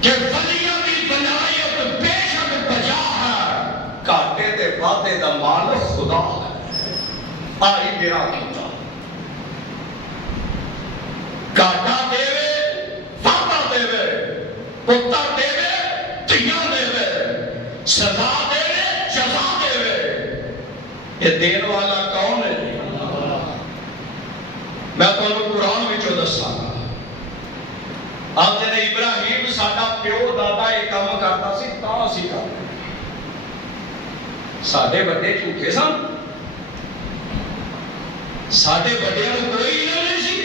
کہ ولیاں دی ولایت بے شک بجا ہے کاٹے تے وعدے دا مالک خدا ہے آئی بیان کیتا کاٹا دے وعدہ دے پتر دے تیاں دے سزا دے جزا دے یہ دین والا کون ہے میں تمہیں قرآن میں جو دسا آپ نے ابراہیم ساڈا پیو دادا ایک کام کرتا سی تا اسی کرتے ساڈے بڑے جھوٹے سن ساڈے بڑیاں نوں کوئی علم نہیں سی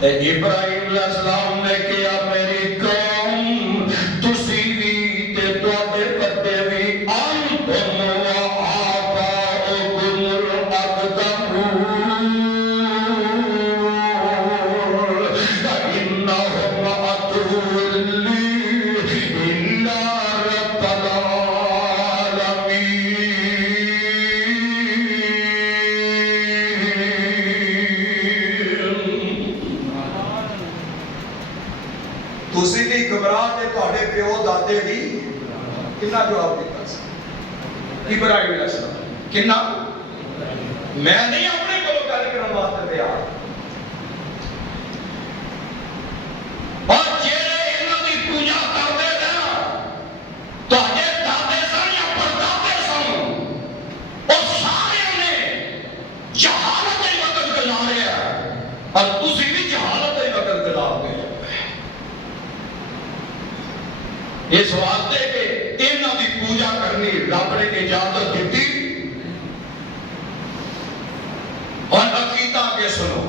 تے ابراہیم علیہ السلام نے کہا میری قوم تسی بھی تے تواڈے بڑے بھی انتم وآباؤکم الاقدمون فإنهم عدو لي إلا رب تسی بھی گھبراہ تے تواڈے پیو دادے بھی کنا جواب دیتا سی ابراہیم علیہ السلام کنا میں نہیں اپنے کو گل کرن واسطے تیار اور جڑے انہاں دی پوجا کردے نا تواڈے دادے سن یا پردادے سن او سارے نے جہالت دے وقت گزارے اور تسی بھی جہالت دے وقت گزار دے اس واسطے کہ انہاں دی پوجا کرنی رب نے اجازت دیتی اور عقیدہ کے سنو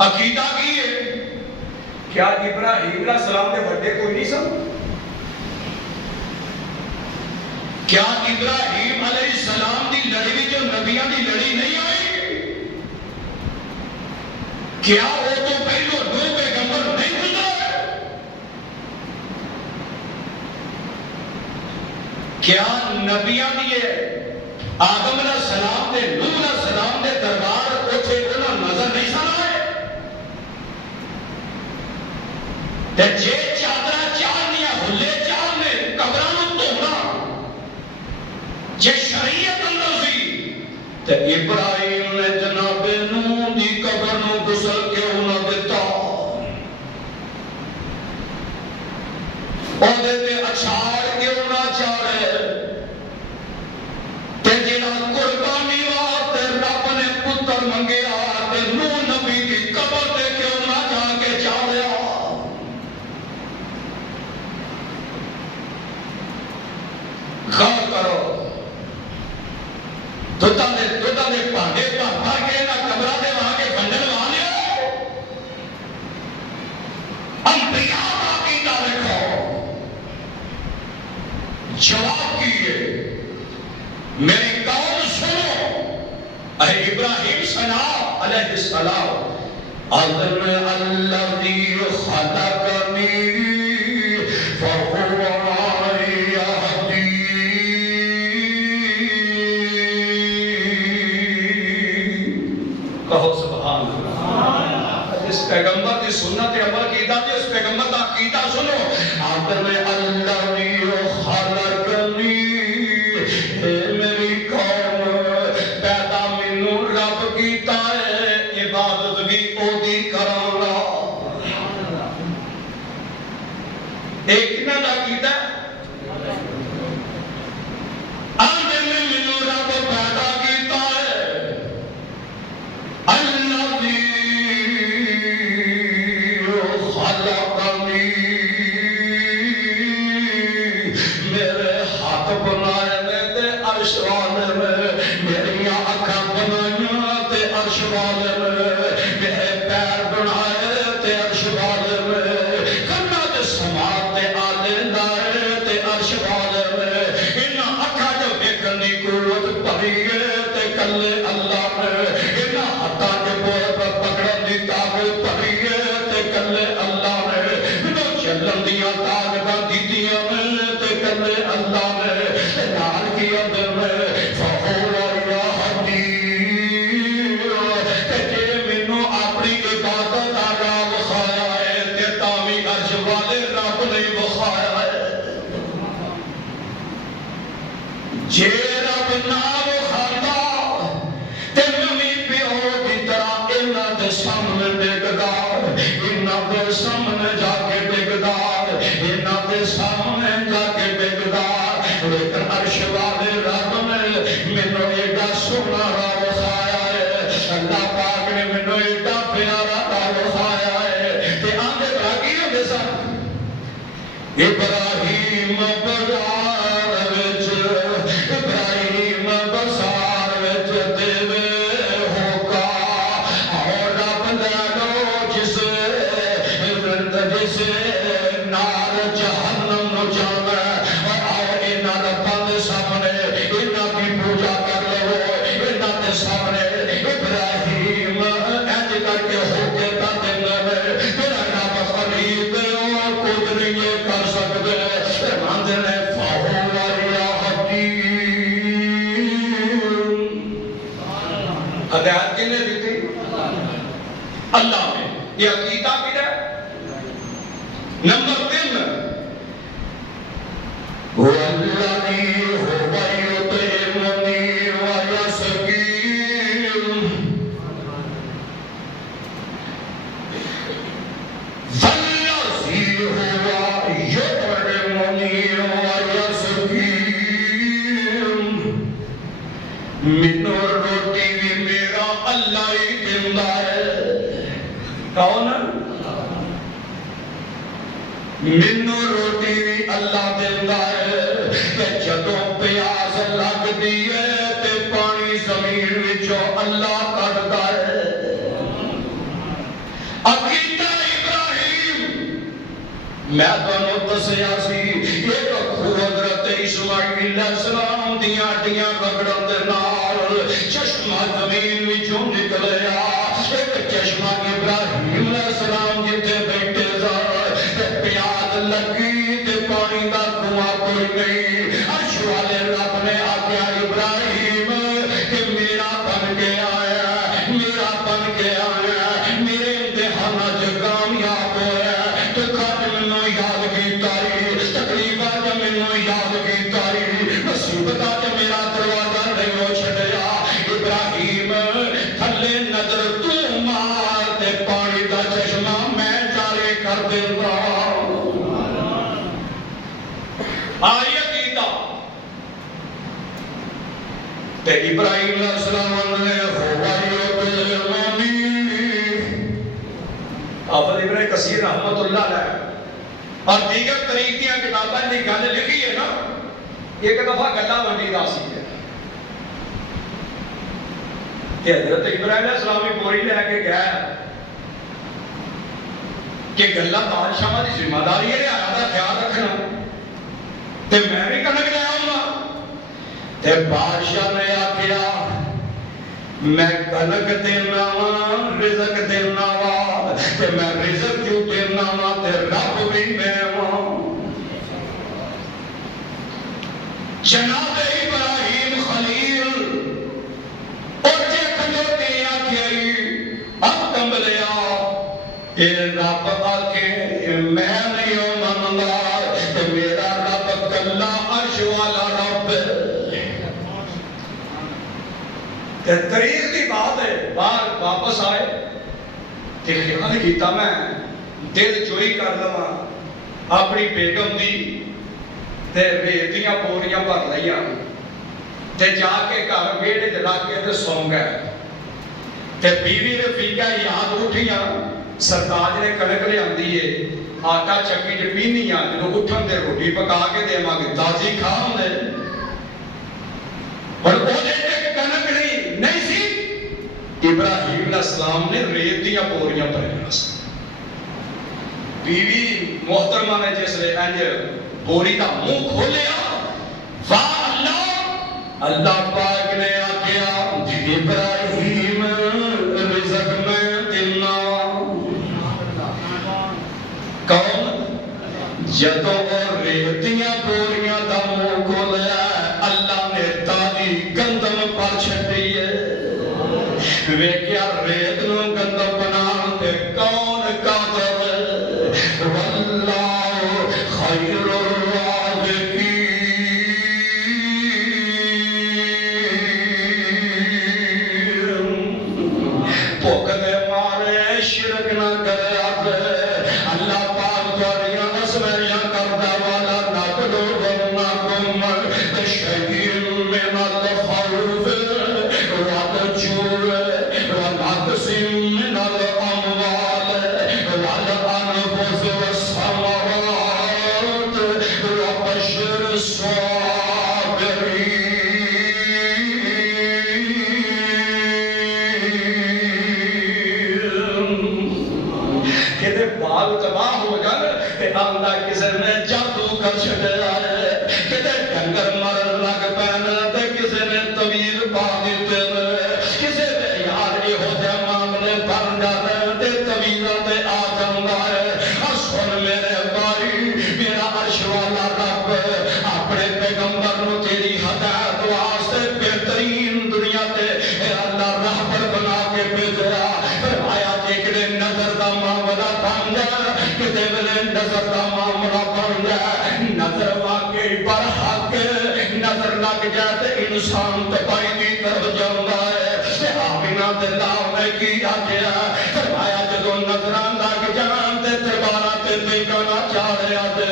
عقیدہ کی ہے کیا ابراہیم علیہ السلام کے بڑے کوئی نہیں سن کیا ابراہیم علیہ السلام دی لڑی جو نبیاں دی لڑی نہیں آئی کیا وہ تو پہلو دو پیغمبر نہیں گزرے کیا نبیاں دیئے آدم علیہ السلام دے نوح علیہ السلام دے دربار اوتھے انہاں نظر نہیں سن آئے تے جے چادرہ چاہنیاں ہلے چاہنے قبراں نوں دھونا جے شریعت اندر سی تے ابراہیم نے جناب نوح دی قبر نوں غسل کیوں نہ دیتا اودے تے اچھاڑ کیوں نہ چاڑے تے جڑا قربانی واسطے رب نے پتر منگیا تے نوح نبی دی قبر تے کیوں نہ جا کے چاڑیا غور کرو دودھاں دے بھانڈے بھر کے نہ قبراں دے وہاں کے بنڈل وا لیا انبیاء کا عقیدہ رکھو جواب کیے میری قوم سنو اے ابراہیم سنا علیہ السلام اذن الذی خلقنی فهو یہدی. کہو سبحان اللہ. جس پیغمبر کی سنت عمل کیتا جس پیغمبر کا عقیدہ سنو. اذن الذی خلقنی، اے میری قوم پیدا مینو رب کیتا ہے، عبادت بھی اودی کرانا. ایک نہ دا کیتا ہے اذن مینو رب پیدا کیتا ہے. الذی خلقنی، میرے ہاتھ بنائے نے تے عرش والے میں، میری آنکھاں بنائیاں تے عرش والے میں، میرے پیر بنائے تے عرش والے میں، کنا تے سما تے آلے لائے تے عرش والے میں. انہاں اکھاں جو دیکھن دی قوت بھری ہے تے کلے اللہ میں. انہاں ہاتھاں جو پکڑن دی طاقت بھری ہے تے کلے اللہ میں. انہاں چلن دیاں طاقتاں دتیاں میں تے کلے اللہ میں. نال کی اندر میں فہو یہدی، کہ جے مینوں اپنی عبادت دا راہ وکھایا ہے تے تاوی عرش والے رب نے وکھایا ہے. جے رب نہ وکھاندا تے نمی پیو دی طرح انہاں دے سامنے ڈگدا، انہاں دے سامنے جا کے ڈگدا، انہاں دے سامنے جا کے ڈگدا. لیکن عرش والے رب نے مینوں ایڈا سونا راہ وکھایا ہے، اللہ پاک نے مینوں ایڈا پیارا راہ وکھایا ہے. تے آندے باقی ہوندے سن ابراہیم بازار وچ، ابراہیم بازار وچ دیوے ہوکا، اور رب لے لو جس نار جہنم نو جانا. اور آؤ انہاں رباں دے سامنے انہاں دی پوجا کر لو. انہاں دے سامنے ابراہیم انج کر کے ہو کے دے میرا رب خرید اور کچھ نہیں کر سکتے. ماندے نے فہو یہدی. ہدایت کنے دیتی؟ اللہ نے. یہ عقیدہ بھی ہے. نمبر 3 والذی هو یطعمنی ویسقین. والذی هو یطعمنی ویسقین. مینوں روٹی بھی میرا اللہ ہی دیندا ہے. کون؟ مینوں روٹی بھی اللہ دیندا ہے. تے جدوں پیاس لگدی ہے تے پانی زمین وچوں اللہ کڈدا ہے. عقیدہ ابراہیم میں تانوں دسیا سی. ایک حضرت اسماعیل علیہ السلام دیاں ہڈیاں رگڑن دے نال چشمہ زمین وچوں نکلیا. ایک چشمہ ابراہیم علیہ السلام جتھے بیٹھے سن پیاس لگی تے پانی دا کنواں کوئی نہیں. عرش والے رب نے آخیا ابراہیم کہ میرا بن کے آیا، میرا بن کے آیا، میرے امتحانات کامیاب ہوا. تو کھٹ مینوں یاد کیتا ہی، تکلیفاں جو مینوں یاد کیتا ہی، مصیبتاں جو میرا دروازہ نہیں ہو چھڈیا. ابراہیم تھلے نظر تو مار تے پانی دا چشمہ میں جاری کر دیندا. آئی عقیدہ. تے ابراہیم علیہ السلام نے ہوا یطعمنی. حافظ ابن کثیر رحمت اللہ علیہ اور دیگر طریقیاں کتابیں نے گل لکھی ہے نا. ایک دفعہ گلا ونڈی دا سی ہے کہ حضرت ابراہیم علیہ السلام بھی بوری لے کے گیا کہ گلا بادشاہ کی ذمہ داری ہے لہٰذا کا خیال رکھنا تے میں بھی کنک لے آؤں گا. تے بادشاہ نے آخیا میں کنک دینا وا، رزق دینا وا، رزق جو دینا وا تے رب بھی میں وا جناب ابراہیم خلیل اور جے کھجوتے آکھے اب کمبلیا اے رب آکھے میں نہیں مندا تے میرا رب کلا عرش والا رب تاریخ کی بات ہے باہر واپس آئے تے خیال کیتا میں دل چوری کر لواں اپنی بیگم دی تے ریتیاں بوریاں بھر لئیاں تے جا کے گھر ویڑے چ رکھ کے تے سو گئے تے بیوی رفیقہ یاد اٹھیاں سرتاج نے کنک لے آندی ہے آٹا چکی چ پینیاں جدوں اٹھن تے روٹی پکا کے دیواں گے تازی کھا ہوندے اور وہ کنک نہیں سی ابراہیم علیہ السلام نے ریت دیا بوریاں بھریاں بیوی محترمہ نے جس نے انج بوری کا منہ کھولیا واہ اللہ اللہ پاک نے آکھیا ابراہیم رزق میں دینا کون جدوں ریتیاں بوریاں دا منہ کھولیا اللہ نے تازی گندم پر چھٹی ہے ویکھیا ریت نو گندم بنان تے کون قادر واللہ خیر الرازقین بھوک دے مارے شرک نہ کرے اللہ پاک تواڈیاں نسمیاں کردا والا نبلونکم بشیء من الخوف والجوع ونقص من الأموال والأنفس والثمرات وبشر الصابرين کہتے بال تباہ ہو جائے کہ اللہ کسی نے جادو کر چھڑیا ہے کہتے ڈنگر مرن لگ پینا تے کسی نے طویل پا دیتے کسی نے یار یہ ہو جائے معاملے بن جاتے تے طویلہ تے آ جاندہ ہے سن میرے بھائی میرا عرش والا رب اپنے پیغمبر نو تیری ہدایت واسطے بہترین دنیا تے اللہ رہبر بنا کے بھیجا فرمایا ایک دن نظر دا معاملہ بن جائے کتے ویلے نظر دا معاملہ بن جائے نظر واقعی پر حق نظر لگ جائے تے انسان تباہی دی طرف جاندہ ہے آمینہ دلاؤ نے کیا گیا فرمایا جدو نظران لگ جان تے دربارہ تے بیگانا چاڑے آدے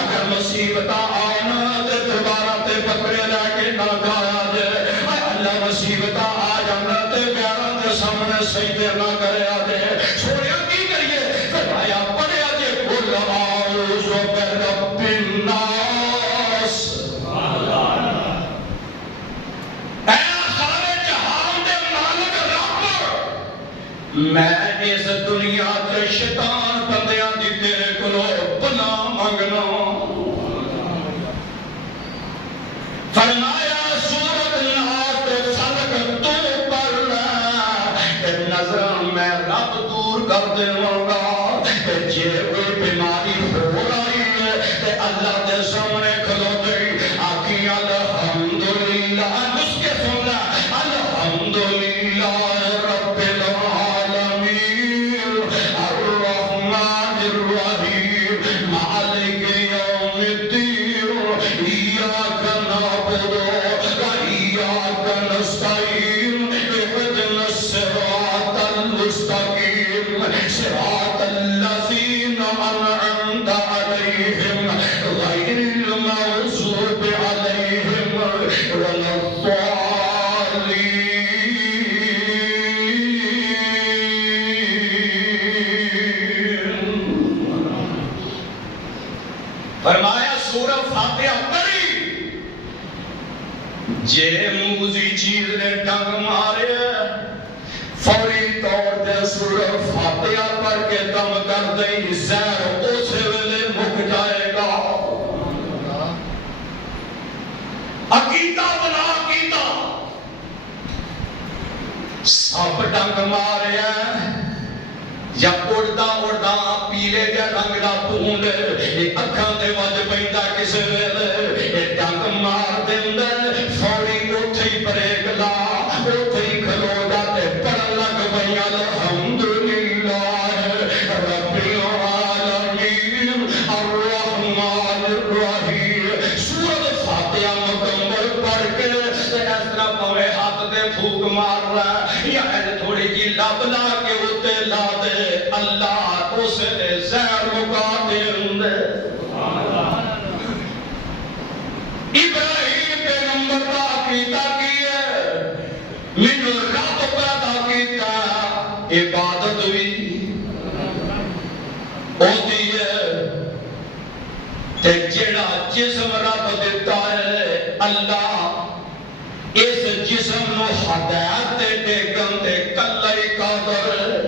اگر مصیبتہ آنا تے دربارہ تے بکرے لے کے نہ گایا دے اللہ مصیبتہ آ جانا تے بیارہ تے سامنے سجدے نہ کرے آدے چھوڑیا کی کریے فرمایا پڑھیا جے قل اعوذ برب الناس اے سارے جہان دے مالک رب میں اس دنیا تے شیطان بندیاں دی تیرے کولوں پناہ منگنا فرمایا سورۃ الناس تے فلق تو پڑھ تے نظر میں رب دور کر دیواں گا تے جے کوئی بیماری ہو رہی ہے تے اللہ دے سامنے کھلو گئی آکھی الحمدللہ نسخے سن لے الحمدللہ رب العالمین الرحمن الرحیم مالک یوم الدین ایاک نعبد وایاک نستعین اهدنا الصراط المستقیم صراط الذین انعمت علیہم غیر المغضوب علیہم ولا الضالین فرمایا سورہ فاتحہ پڑھی جے موزی چیز نے ڈنگ مارے فوری طور دے سورہ فاتحہ پڑھ کے دم کر دیں زہر اس ویلے مک جائے گا عقیدہ بنا عقیدہ سب ڈنگ مارے جب اڑدا اڑدا پیلے دے رنگ دا پونڈ اکھاں تے وج پیندا کسے ویلے اے ڈنگ مار دیندا فوری اوتھے ہی بریک لا اوتھے ہی کھلودا تے پڑھن لگ پیا الحمدللہ رب العالمین الرحمن الرحیم سورۃ فاتحہ مکمل پڑھ کے اس طرح پوے ہاتھ دے پھوک مار رہا یا تھوڑی جی لب لا کے اوتے لا دے اللہ اس نے زہر مکا دے ابراہیم پیغمبر کا عقیدہ کی ہے من رب پیدا کیتا عبادت بھی ہوتی ہے تے جڑا جسم رب دیتا ہے اللہ اس جسم نو ہدایت دے ٹیکن تے کلا ہی قادر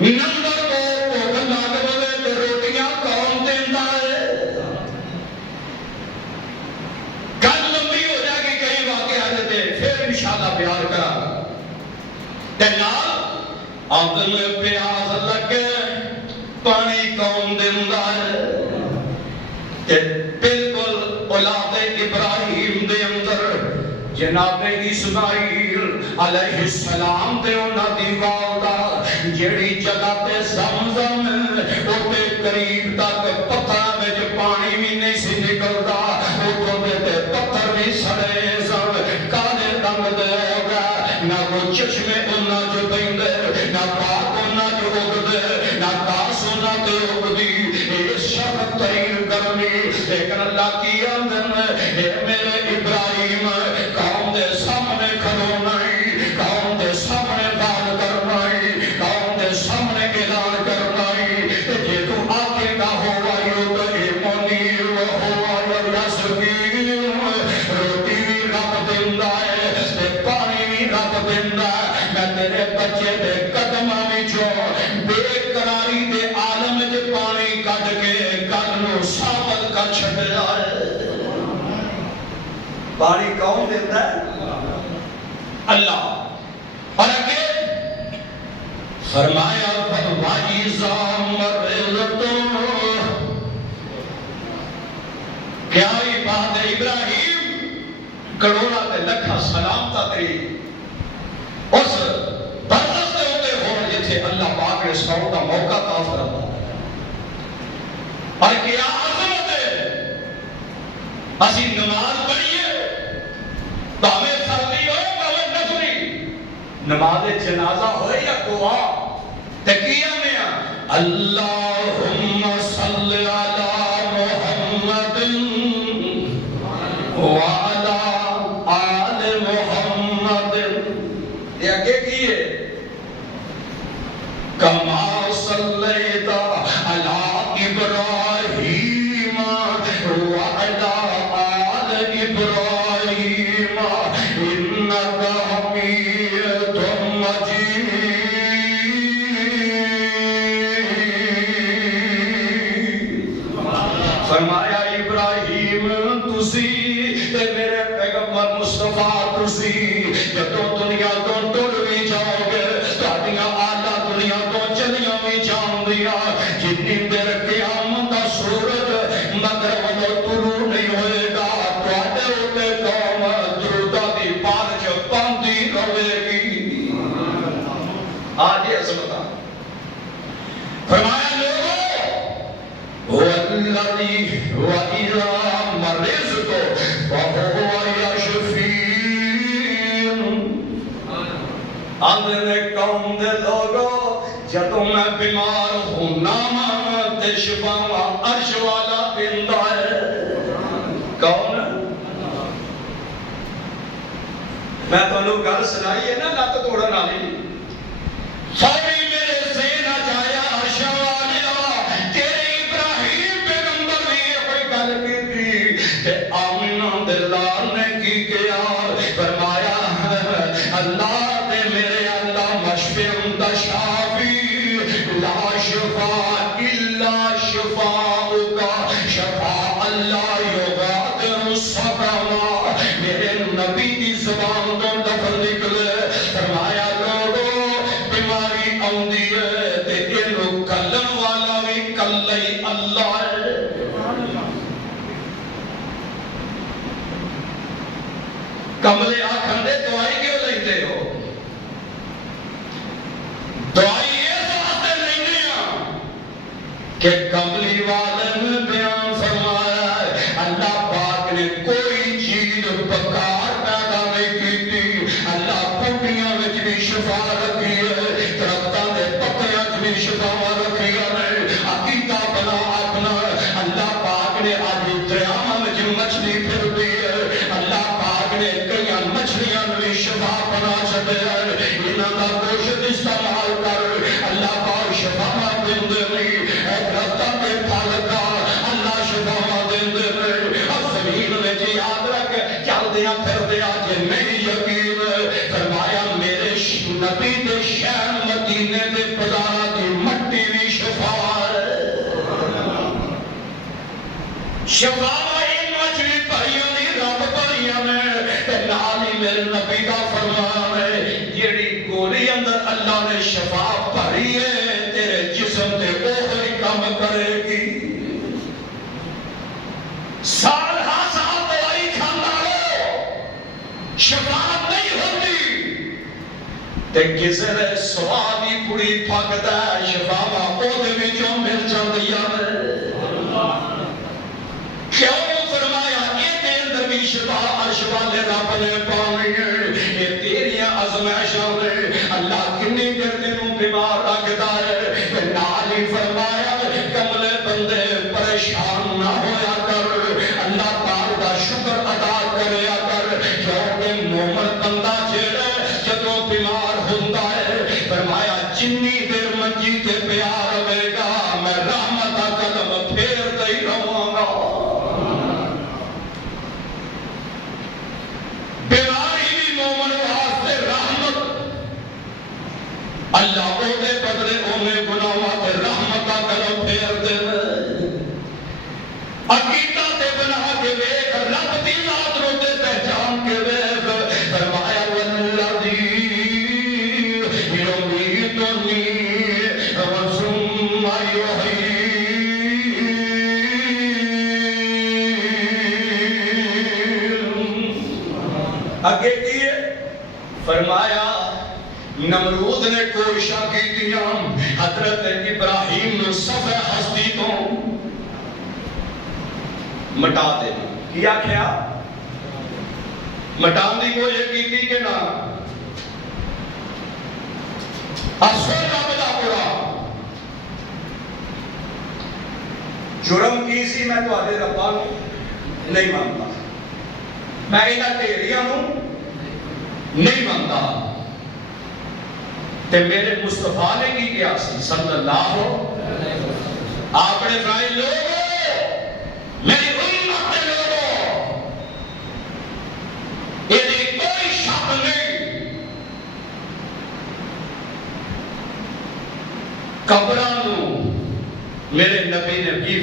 نمبر کو بھوک لگ پوے تے روٹیاں کون دیندا ہے گل لمبی ہو جائے گی کئی واقعات تے پھر انشاءاللہ بیان کرا تے نال آدم پیاس لگے پانی کون دیندا ہے تے بالکل اولاد ابراہیم دے اندر جناب اسماعیل علیہ السلام تے انہاں دی والدہ جیڑی جگہ تے زمزم اوتے قریب تک پتھراں وچ پانی بھی نہیں سی نکلدا اوتھوں دے تے پتھر بھی سڑے سن کالے رنگ دے ہو گئے نہ کوئی چشمے انہاں چ پیندے نہ پاک انہاں چ اگدے نہ گھاس انہاں تے اگدی اے سخت ترین گرمی لیکن اللہ کی آمدن اے میرے ابراہیم قوم دے سامنے کھلونا ہی قوم دے سامنے بات کرنا ہی قوم دے سامنے اعلان کرنا ہی جے تو آگے کا ہوا یو تو اے منیر ہوا یا یسبیر روٹی بھی رب دیندا ہے تے پانی بھی رب دیندا ہے میں تیرے بچے دے قدماں وچوں بے قراری دے عالم وچ پانی کڈ کے کل نو ثابت کر چھڈیا ہے پانی کون دیتا ہے اللہ اور آگے فرمایا فَوَائِزَا مَرِّضَتُ کیا ہی بات ہے ابراہیم کروڑا تے لکھا سلامتا تری اس برزخ دے ہوتے ہون جتھے اللہ پاک نے سناؤں کا موقع تا فرما اور کیا عظمت ہے اسی نماز پڑھیے باوے فرضی ہوئے باوے نفلی نماز جنازہ ہوئے یا دعا تکیہ میں اللہم صلی علی محمد وعلا آل محمد یہ آگے کیے کما صلیت علی ابراہیم وعلا آل ابراہیم انکا حمید مجید فرمایا ابراہیم تسی تے میرے پیغمبر مصطفیٰ تسی جدوں دنیا تو ٹر بھی جاؤ گے تہاڈیاں آلہ دنیا تو چلیاں بھی جان دیا جتنی دیر قیامت دا سورج مگر وہ طلوع نہیں ہوئے گا تواڈے اوتے قوم دروداں دی بارش پاندی رہے گی آج یہ عظمت فرمایا لوگوں والذی وَإِذَا مَرِضْتُ فَهُوَ يَشْفِينِ اندھے قوم دے لوگوں جدوں میں بیمار ہونا تے شفاواں عرش والا دیندا ہے کون میں تانوں گل سنائی ہے نا لت توڑن والی ساری میرے ذہن آ جایا عرش والا تیرے ابراہیم پیغمبر نے کوئی گل کیتی تے آمنہ دے لال نے کی کیا فرمایا اللہ دے میرے اللہ مشفی دا شافی لا شفاء الا شفاءک شفاء اللہ یغادر السقما میرے نبی دی زبان تو لفظ نکلے فرمایا لوگوں بیماری آندی ہے کملے آکھن دے دعائی کیوں لیتے ہو؟ دعائی اس واسطے لینے ہیں کہ کملی والن بیان فرمایا ہے اللہ پاک نے کوئی چیز بکار پیدا نہیں کی تھی. اللہ پوٹیاں وچ بھی شفا رکھی ہے, درختاں دے پتیاں وچ بھی شفا رکھی ہے. عقیدہ بنا اپنا اللہ پاک نے آج دریاواں وچ مچھلی پھردی ہے. اللہ پاک نے کئی مچھلیاں بھی شفا بنا چھڈیا ہے. انہاں دا گوشت استعمال کر, اللہ پاک شفا دیندے نہیں. درختاں دے پھل کا اللہ شفا دیندے نہیں. اور زمین وچ یاد رکھ چلدیاں پھردیاں جے نہیں یقین فرمایا میرے نبی دے شہر مدینے دے بازاراں دی مٹی بھی شفا ہے. شفا مچھلی بھریاں دی رب بھریاں نے تے نال ہی میرے نبی دا فرمان ہے جیڑی گولی اندر اللہ نے شفا بھری ہے تیرے جسم تے اوہی کام کرے گی. سال ہاں سال دوائی کھانا ہو شفا نہیں ہوتی تے کسے نے سوادی پوری پھکدا ہے شفا او دے وچوں مل جاندی ہے. کیوں فرمایا یہ دل در بھی شفا عرش والے رب نے پانی ہے. یہ تیریاں ازمائشاں نے اللہ کنی دیر تینوں بیمار رکھتا ہے. نال ہی فرمایا کملے بندے پریشان نہ ہویا کر, اللہ پاک دا شکر ادا کریا کر. کیونکہ مومن بندہ جیڑا جدوں بیمار ہوندا ہے فرمایا جنی دیر منجی تے پیا رہے گا میں رحمت دا قدم پھیرتا ہی رہوں گا. بیماری بھی مومن واسطے رحمت, اللہ او دے بدلے اونے گناہاں تے رحمت دا قدم پھیر دے. عقیدہ تے بنا کے ویکھ رب دی ذات نوں تے پہچان کے ویکھ فرمایا والذی یمیتنی ثم یحیین. آگے کیے فرمایا نمرود نے کوششاں کیتیاں حضرت ابراہیم نو صفحہ ہستی تو مٹا دے. کیا کیا مٹان دی کوشش کیتی کہ نہ اصل رب دا برا جرم کی سی میں تو آدھے ربا نو نہیں مانتا, میں انہاں ٹھیریاں نو نہیں مانتا. تے میرے مصطفیٰ نے کی کیا سی صلی اللہ آپ نے فرمایا لوگوں میری امت کے لوگوں یہ کوئی شک نہیں قبراں نو میرے نبی نے بھی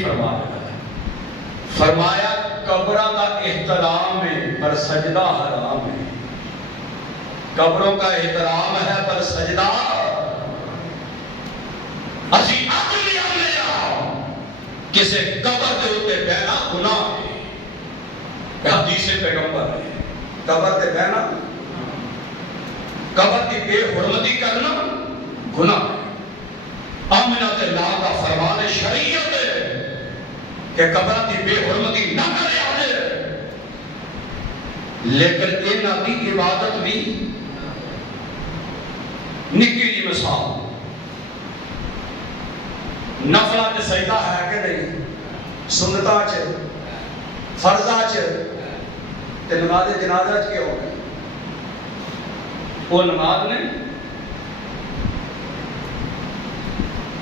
فرمایا قبراں کا احترام ہے پر سجدہ حرام ہے. قبروں کا احترام ہے پر سجدہ اسی عقل لیا کسے قبر دے ہوتے بہنا گناہ ہے. حدیث پیغمبر ہے قبر دے بہنا قبر کی بے حرمتی کرنا گناہ ہے. آمنہ تے لا کا فرمان شریعت ہے کہ قبر کی بے حرمتی نہ کرے آنے, لیکن انہاں دی عبادت بھی نکی جی مثال نفلہ چ سجدہ ہے کہ نہیں, سنتاں چ فرضاں چ تے نماز جنازہ چ کیوں ہے وہ نماز نہیں.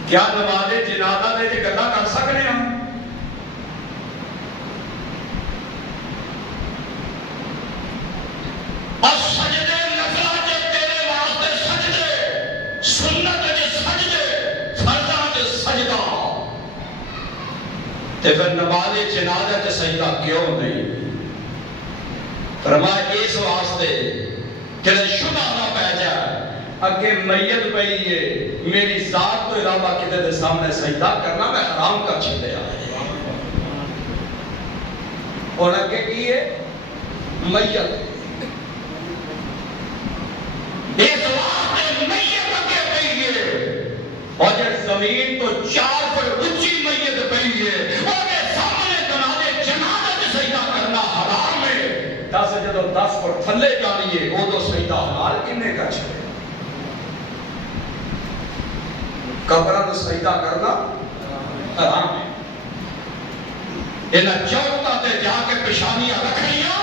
کیا نماز جنازہ دے جے گلا کر سکنے ہم؟ سجدے نفلہ چ تیرے واسطے سجدے, سنت چ سجدے, فرضاں چ سجدہ, تے پھر نماز جنازہ چ سجدہ کیوں نہیں؟ فرمایا اس واسطے کہ شبہ نہ پہ جائے اگے میت پئی ہے میری ذات کو علاوہ کتے دے سامنے سجدہ کرنا میں حرام کر چھڑے آئے. اور اگے کی ہے میت اس واسطے میت اگے پئی ہے اور جب زمین تو 4 فٹ اونچی میت پئی ہے اور سامنے جنازے تے سجدہ کرنا حرام ہے. دس جدو 10 فٹ تھلے جانی ہے وہ تو سجدہ حلال کنے کا چھڑے. قبرہ تو سجدہ کرنا حرام ہے. انہاں چوکھٹاں تے جا کے پیشانیاں رکھنیاں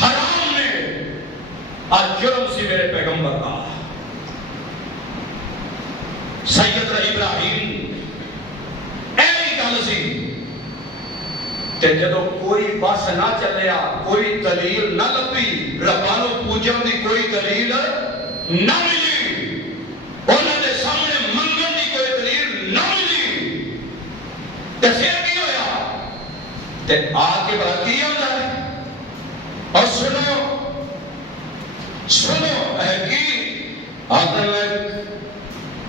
حرام نے. آج جرم سی میرے پیغمبر کا. سیدنا ابراہیم ایسی گل سی تے جدو کوئی بس نہ چلیا کوئی دلیل نہ لبھی ربانو پوجن دی کوئی دلیل نہ ملی انہوں نے سامنے منگن دی کوئی دلیل نہ ملی تے پھر کی ہویا تے آ کے بڑا کی ہوتا ہے. اور سنو اے کی آدھر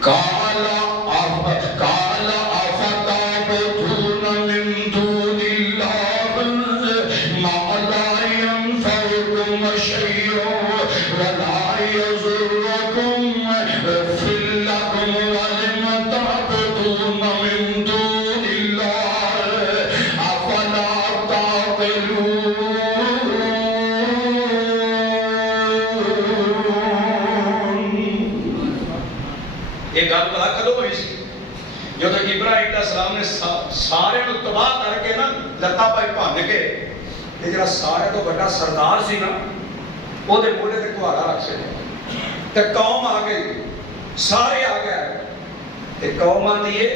کالا آفتابتون من دون اللہ ما لا ينفعكم شيئا ولا يضركم اغفر لكم ولم تعبدون من دون الله افلا تعقلون. یہ گل بلا کدو ہوئی سی جب ابراہیم علیہ السلام نے سارے کو تباہ کر کے نا لتا پائی بھن کے تے جڑا سارے تو بڑا سردار سی نا وہ دے موڑے تے کہاڑا رکھ چھڈیا تے قوم آ گئی سارے آ گئے تے قوم آندی ہے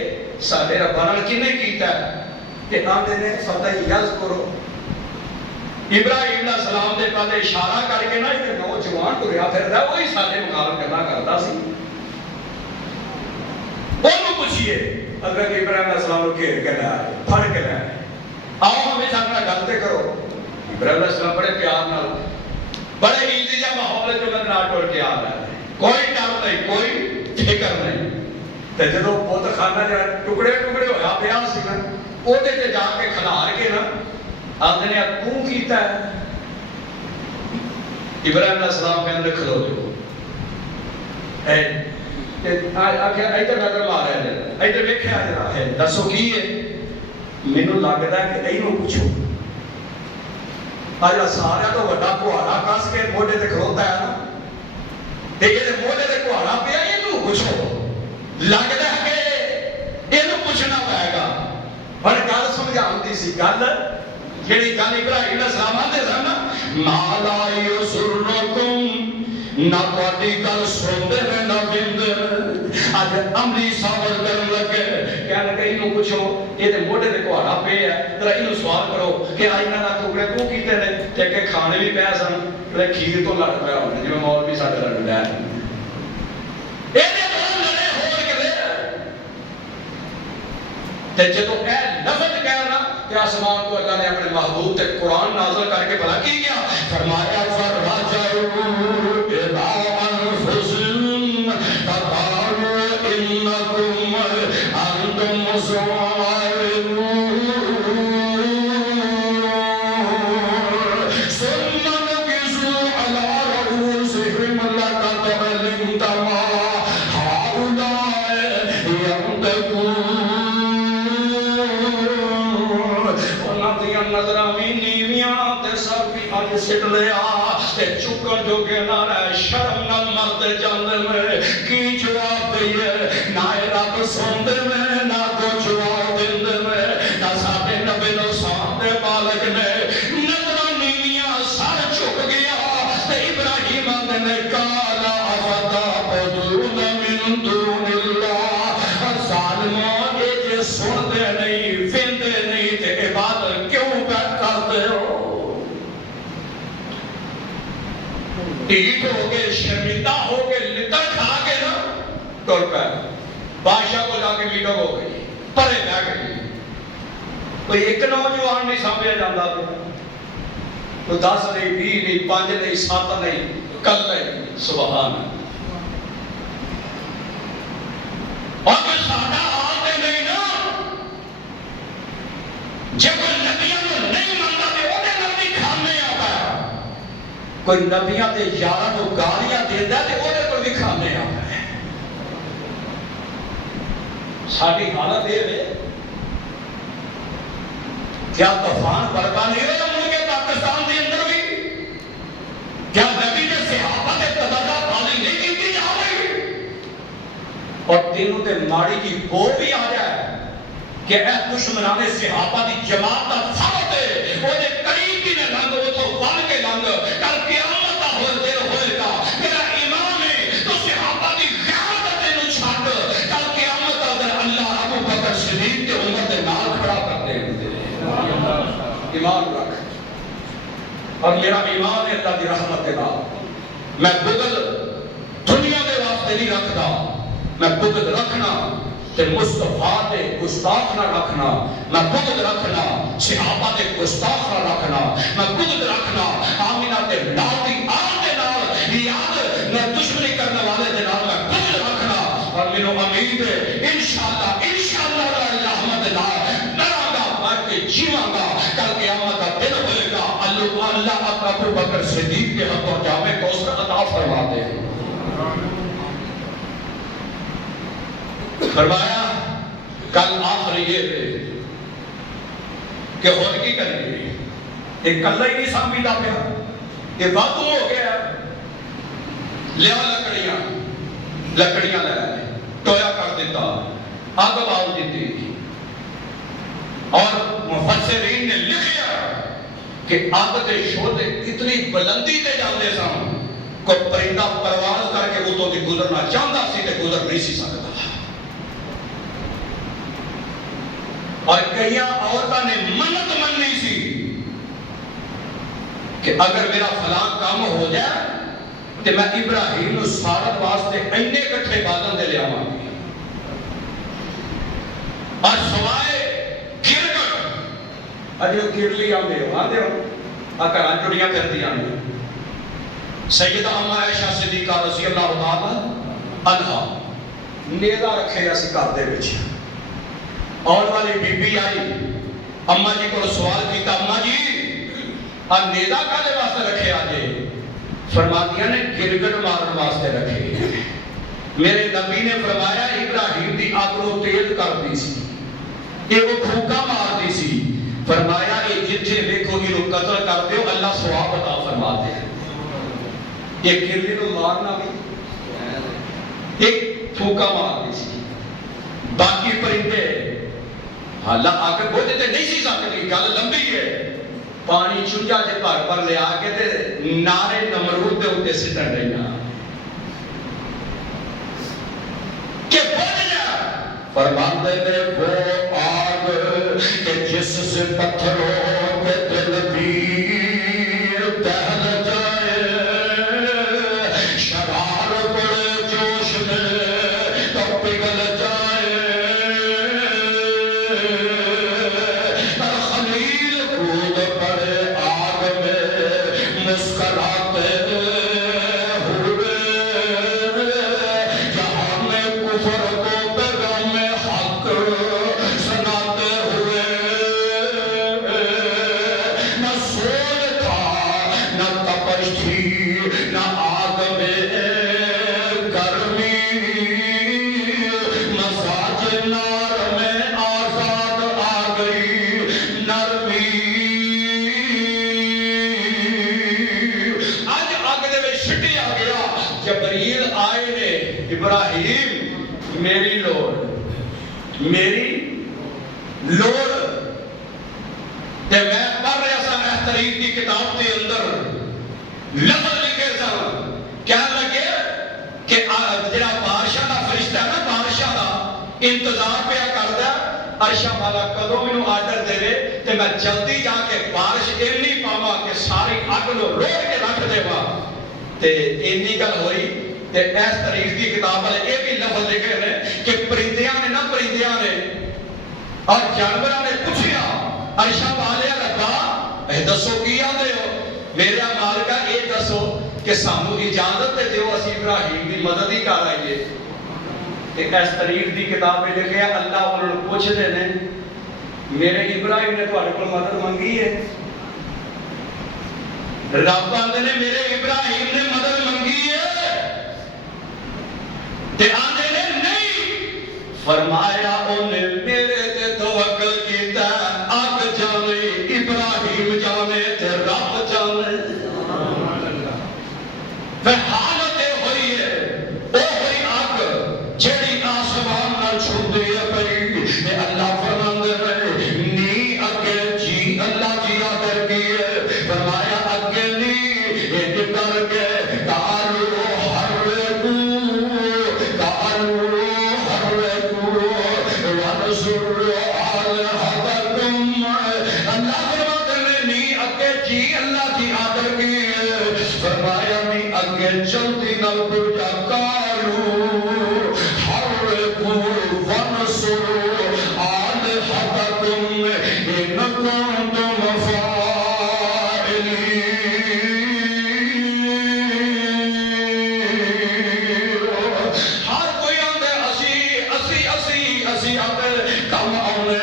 ساڈے رب نے کنے کیتا ہے تے آندے نے فتح یز کرو. ابراہیم علیہ السلام دے پہلے اشارہ کر کے نا ایک نوجوان ٹریا پھردا وہی سارے مقابل کرنا کرتا سی. انہوں پوچھئے اگر ابراہیم علیہ السلام کو گھیر کے لائے پھڑ کے لائے آؤ ہمیں ساتھ گلتے کرو. ابراہیم علیہ السلام بڑے پیار نال بڑے ایزی جا ماحول جو میں نہ ٹوڑ کے آ رہا ہے کوئی ڈر نہیں کوئی فکر نہیں. تے جدو بت خانہ جا ٹکڑے ٹکڑے ہویا پیا سی نا وہ تے جا کے کھلار کے نا آدھے نے تو کیتا ہے. ابراہیم علیہ السلام کہنے کھلو جو ادھر نظر مار رہے ہیں ادھر ویکھیا جا ہے دسو کی ہے. مینوں لگدا ہے کہ اینوں پوچھو آج سارا تو بڑا کہاڑا کس کے موڈے تے کھلوتا ہے نا تے یہ موڈے تے کہاڑا پیا اینوں پوچھو. لگدا ہے کہ اینوں پوچھنا پائے گا. پر گل سمجھاندی سی گل جیڑی گل ابراہیم علیہ السلام آندے سن نا ما لا یسرکم نہ تواڈی گل سنتے ہیں نہ ویندے. اج امری ساور کرن لگے کہنے کہ اینوں پوچھو یہ تے موڈے تے کہاڑا پیا ہے ذرا اینوں سوال کرو کہ آئینہ دا ٹکڑے تو کیتے نے تے کہ کھانے بھی پیا سن تے کھیر تو لڑ پیا ہونے جویں مولوی ساڈے لڑ پیا ہے. اینے تو لڑے ہور کدے تے جدوں اے لفظ کہنا کہ آسمان کو اللہ نے اپنے محبوب تے قرآن نازل کر کے بھلا کی گیا فرمایا فرجعوا الى انفسهم فقالوا انكم انتم ظالمون ثم نكسوا على رؤوسهم لقد علمت ما هؤلاء ينطقون. سٹ لیا تے چکن جو کہ نہ رہے شرم نہ مرتے جاندے میں کی جواب دئیے نہ رب سوندے میں نہ کو جواب دیندے میں نہ ساڈے نبی نو سامنے مالک نے نظراں نیویاں سر چک گیا تے ابراہیم آندے نے کالا فتعبدون من دون اللہ. ظالموں یہ جے سندے نہیں ویندے نہیں تے عبادت کیوں کرتے ہو. ٹھیک ہو گئے شرمندہ ہو گئے لتر کھا کے نا ٹر پہ بادشاہ کو جا کے میٹنگ ہو گئی پرے بہ گئی. کوئی ایک نوجوان نہیں سمجھا جاتا کوئی 10 نہیں 20 نہیں 5 نہیں 7 نہیں کل نہیں سبحان. اور کوئی سادہ حال نہیں نا جب کوئی نبیوں کو نہیں مانتا تو وہ نبی کھانے آتا ہے کوئی نبیاں تے یاراں نوں گالیاں دیندا تے اودے کول بھی کھانے آندا ہے. ساری حالت یہ ہے کیا طوفان برپا نہیں ہویا ملک پاکستان کے اندر بھی؟ کیا نبی نے صحابہ کے تبادلہ بازی نہیں کی جا رہی؟ اور تینوں تے ماڑی کی بو بھی آ جائے کہ اے دشمنان صحابہ دی جماعت دا فرد ہے وہ دے قریب بھی نہ لنگ وہ تو بن کے لنگ کل قیامت دا دن ہوئے گا میرا ایمان ہے تو صحابہ دی غیرت تینوں چھڈ کل قیامت دا دن اللہ ابو بکر صدیق تے عمر دے نال کھڑا کر دے. ایمان رکھ اور میرا ایمان ہے اللہ دی رحمت کے بعد میں بغض دنیا دے واسطے نہیں رکھتا. میں بغض رکھنا تے مصطفیٰ دے گستاخ نہ رکھنا. میں بغض رکھنا صحابہ دے گستاخ نہ رکھنا. میں بغض رکھنا آمینہ تے لال دی آل دے نال یاد میں دشمنی کرنے والے دے نال میں بغض رکھنا. اور مینوں امید ہے انشاءاللہ اللہ رحمت نال ڈراں گا بچ کے جیواں گا کل قیامت کا دن ہوئے گا. اللہ ابو بکر صدیق کے حق اور جام کوثر عطا فرما دے. فرمایا کل آخر یہ ہے کہ اور کی کریں گے ایک کلہ ہی نہیں سامبیدہ پہ یہ بات ہو گیا لیا لکڑیاں لے ٹویا کر دیتا آگ باؤ دیتی. اور مفسرین نے لکھیا کہ آگ دے شعلے اتنی بلندی تے جاندے سن کوئی پرندہ پرواز کر کے اتوں دی گزرنا چاہتا سی تے گزر نہیں سی سکتا. اور کئی عورتوں نے منت مننی سی کہ اگر میرا فلاں کام ہو جائے تو میں ابراہیم نو سارت واسطے اینے کٹھے بادل دے لیا ہوں. اور سوائے گرگٹ اجو گرلی آمدے ہو اکران جڑیاں کر دیا میں سیدہ اما عائشہ صدیقہ رضی اللہ تعالی عنہ نیدہ رکھے گا سکار دے بچے. اور والی بی بی آئی اماں جی کو سوال کیتا اماں جی آپ نیدہ کالے واسطے رکھے آجے؟ فرماتیاں نے گرگٹ مارن واسطے رکھے. میرے نبی نے فرمایا ابراہیم دی آگروں تیز کر دی سی یہ وہ پھوکا مار دی سی. فرمایا یہ جتھے دیکھو گی رو قتل کر دیو اللہ ثواب عطا فرما دے. یہ گرلی نو مارنا بھی ایک پھوکا مار دی سی. باقی پرندے حالا آگے بوجھتے نہیں سی سکتی گل لمبی ہے. پانی چنجا جے پر لے آگے تے نارے نمرود دے ہوتے سٹن رہینا کہ بوجھ جا فرماندے میں وہ آگ کہ جس سے پتھروں کے دل بھی دہل جائے شرار پڑے جوش میں تو پگل جائے. خلیل کود پڑے آگ میں مسکراتے ہوئے جہاں میں کفر کو پیغام حق سناتے ہوئے. نہ سول تھا نہ تپش تھی نہ آگ میں گرمی مزاج نار میں آزاد آ گئی نرمی. آج آگ دے میں شٹی آ گیا جبریل آئے نے ابراہیم میری لوڑ تے میں پڑھ رہا سا احتریف کی کتاب کے اندر لفظ لکھے سا کیا لگے کہ جڑا بادشاہ دا فرشتہ ہے نا بادشاہ دا انتظار پیا کردا عرشہ والا کدوں مینوں آرڈر دے تے میں جلدی جا کے بارش اینی پاواں کہ ساری اگ نو روڑ کے رکھ دیواں. تے اینی گل ہوئی تے اس تاریخ کی کتاب والے یہ بھی لفظ لکھے نے کہ پرندیاں نے اور جانوراں نے پوچھیا عرشہ والے ربا دسو کی آندے ہو؟ میرا مالکہ یہ دسو کہ سانو اجازت دے دیو اسی ابراہیم دی مدد ہی کر آئیے. اس تاریخ دی کتاب میں لکھیا اللہ انہوں نے پوچھ دے نے میرے ابراہیم نے تہاڈے کول مدد منگی ہے رب آندے نے میرے ابراہیم نے مدد منگی ہے تے آندے نے نہیں، فرمایا انہیں میرے تے توکل کیتا، اگ جانے ابراہیم جانے تے رب جانے۔ پھر حالت ہوئی ہے او ہوئی اگ جیڑی آسمان نال چھوندی ہے پئی تے اللہ فرماندے نے نی اگے جی اللہ جی آدر کی ہے، فرمایا اگے نی ایک کر کے تعالو حرکو ونصر آلہتکم، اللہ فرماتے ہیں نی اگے جی اللہ جی آدر کی ہے، فرمایا نی اگے چلتی نل پجا کالو حرکو ونصر آلہتکم ان کنتم فاعلین۔ ہر کوئی آندے اسی آندے کم آنے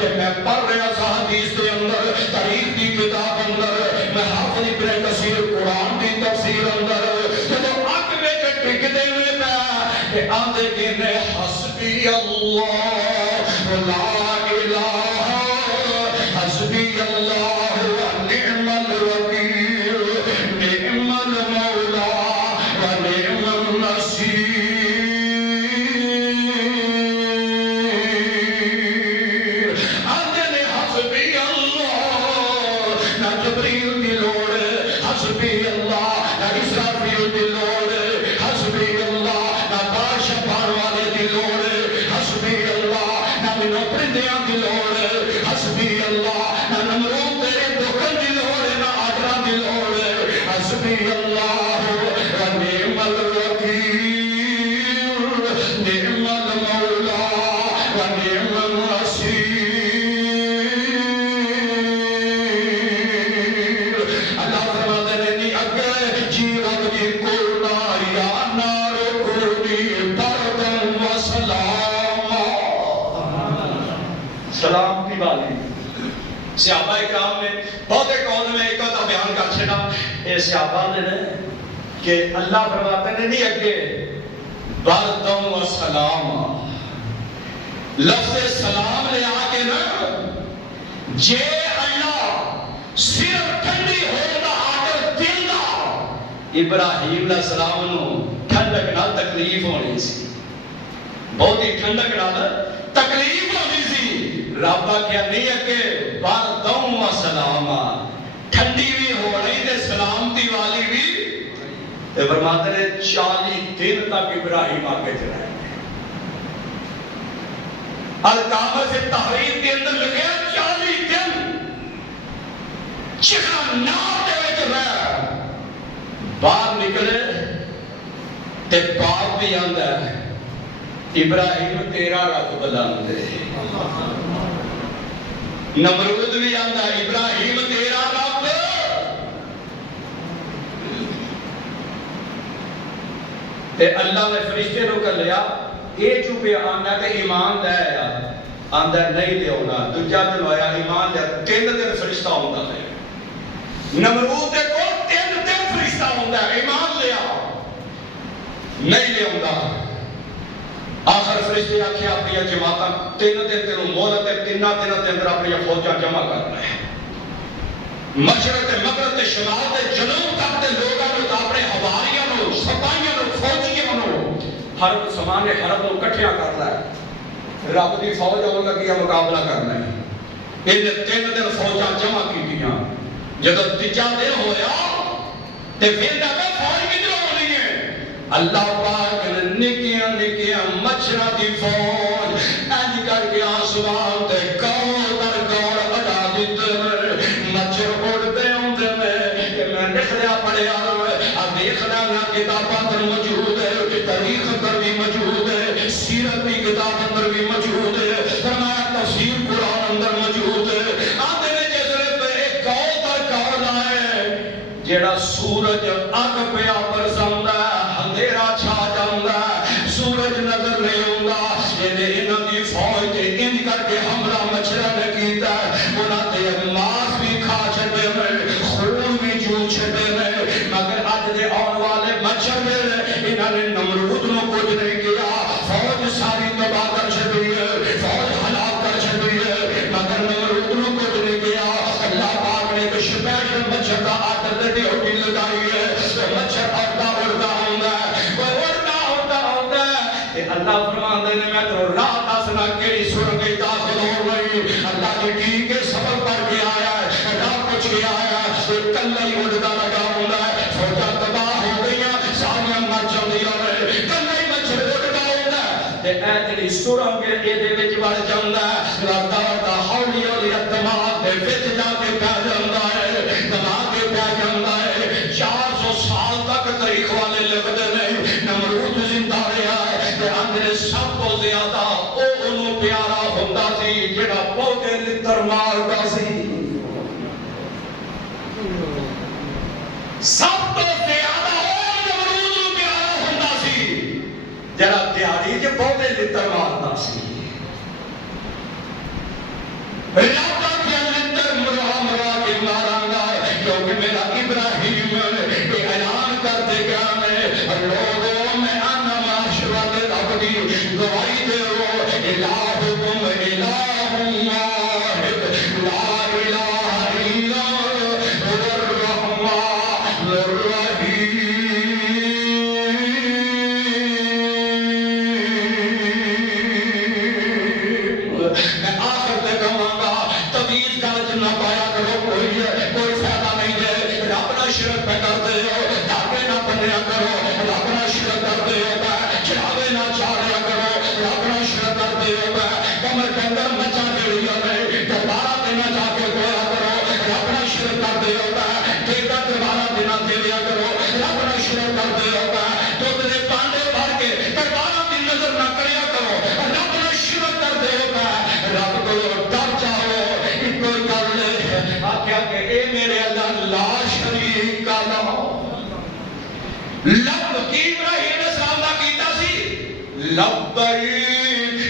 کہ میں پڑھ رہا سا حدیث کے اندر، تاریخ کی کتاب اندر، میں حافظ ابن کثیر قرآن کی تفسیر اندر جب اگ میں ٹکتے ہوئے پہ کہ آندے کہ نے حسبی اللہ لا الہ حسبی اللہ ونعم الوکیل نعم المولا ونعم النصیر۔ آندے نے حسبی اللہ، نہ جبریل دی لوڑ، حسبی اللہ نہ اسرافیل دی لوڑ، حسبی اللہ نہ بادشاہ بان والے دی لوڑ، حسبی اللہ نہ منو پرندیاں دی لوڑ، حسبی اللہ نہ نمرود تیرے دکھن دی لوڑ، نہ آدرہ دی لوڑ، حسبی اللہ ونعم الوکیل نعم المولا ونعم النصیر۔ اللہ فرماتے ہیں نی اگے جی رب جی قلنا یا نار کونی بردن و سلاما، سلامتی والی۔ صحابہ اکرام نے بہتے قول میں ایک کا بیان کر چھڑا، اے صحابہ نے کہ اللہ فرماتے ہیں نی اگے بردن و سلاما، لفظ سلام لے آکے نا جے اللہ صرف ٹھنڈی ہونا آگر دل دا، ابراہیم علیہ السلام نو ٹھنڈک نہ تکلیف ہونی سی، بہت ہی ٹھنڈک نہ تکلیف ہونی سی، رب کیا نہیں ہے کہ بردن و سلاما، ٹھنڈی بھی ہو رہی تے سلامتی والی بھی۔ فرماتے ہیں 40 دن تک ابراہیم آگے چلائے، الکعبہ سے تحریر کے اندر لگے 40 دن چکھا نار دے وچ رہا، باہر نکلے تے باپ بھی آندا ہے ابراہیم تیرا رب بلاندے، نمرود بھی آندا ہے ابراہیم تیرا رب، تے اللہ نے فرشتے رو کر لیا اے چوپے آندا تے ایمان لے آیا، آندا نہیں لے ہونا، دوجا دن ہویا ایمان لے، 3 دن فرشتہ ہوندا ہے، نمرود دے کو 3 دن فرشتہ ہوندا ہے، ایمان لیا نہیں لے ہوندا، آخر فرشتے آکھیا اپنی جماعتاں 3 دن تینوں مہلت ہے، 3 دن دے اندر اپنی فوجاں جمع کرنا ہے، مشرق تے مغرب تے شمال تے جنوب تک تے لوگاں نوں اپنے حواریاں نوں سپاہیاں نوں فوجیاں نوں حرب سامان حرب نوں اکٹھیاں کرنا ہے، رب دی فوج آن لگی ہے مقابلہ کرنا ہے، ان 3 دن فوجاں جمع کیتیاں، جدوں تیجا دن ہویا تے پھر کہ فوج کدھروں ہونی ہے، اللہ پاک نے نکیاں نکیاں مچھراں دی فوج انج کر کے آسمان تے گول در گول اڑا دتے، مچھر اڑتے ہوندے نے کہ میں لکھیا پڑھیا اب دیکھنا نہ کتاباں اندر موجود ہے، تاریخ اندر بھی موجود ہے، سیرت کی کتاب اندر بھی موجود ہے، فرمایا تفسیر قرآن اندر موجود ہے، آندے نے جیسے ایک گول در گول آئے جیڑا سورج اگ پیا برساندا ہے، اندھیرا چھا جاندا ہے، سورج نظر نہیں آوندا، انہاں دی فوج تے انج کر کے ہے لگتا ہولی ہولی دماغ دے وچ جا کے پہ جاندا ہے دماغ کے پہ جاندا ہے 400 سال تک تاریخ والے لکھدے نے نمرود زندہ رہا ہے تے اندر سب تو زیادہ او انہوں پیارا ہوندا سی جڑا پودے لتر ماردا سی سب تو زیادہ او نمرود نوں پیارا ہوندا سی جڑا دیہڑی چ پودے لتر ماردا سی لوٹا کے لتر مرا کے ماراں گا کیونکہ میرا ابراہیم یہ اعلان کر دے گا میں لوگوں میں انا معاشرت رب دی گواہی دے الہکم الہ واحد لا الہ الا هو الرحمن الرحیم میں آخر تے کہاں گا تمیز گلت نہ پایا کرو کوئی فائدہ نہیں ہے رب نہ شرک پہ کرتے ہو دھاگے نہ بنیا کرو رب نہ شرک کرتے ہو چڑھاوے نہ چاڑیا کرو رب نہ شرک کرتے ہو کمر کے اندر مچا جڑیا نہیں دربارہ پہ نہ جا کے گویا کرو رب نہ شرک کرتے ہو ٹھیکا دربارہ پہ نہ دے لیا کرو رب نہ شرک کرتے ہو تو تیرے پانڈے بھر کے دربارہ کی نظر نہ کریا کرو رب نہ شرک کرتے ہو رب کو ڈر جاؤ کوئی گل نہیں آخیا کہ اے میرے اللہ لا شریک کا لب کی ابراہیم السلام دا کیتا سی لبیک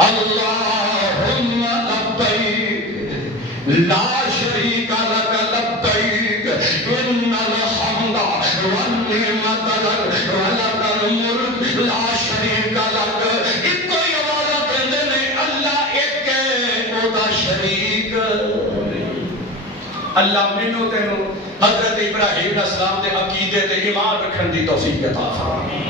اللہم لبیک لا شریک لک لبیک ان الحمد والنعمت لک ولک الملک لا شریک لک ایک کوئی آواز کہندے نے اللہ ایک ہے او دا شریک اللہ مینوں تینوں حضرت ابراہیم علیہ السلام دے عقیدے تے ایمان رکھن دی توفیق عطا فرمائے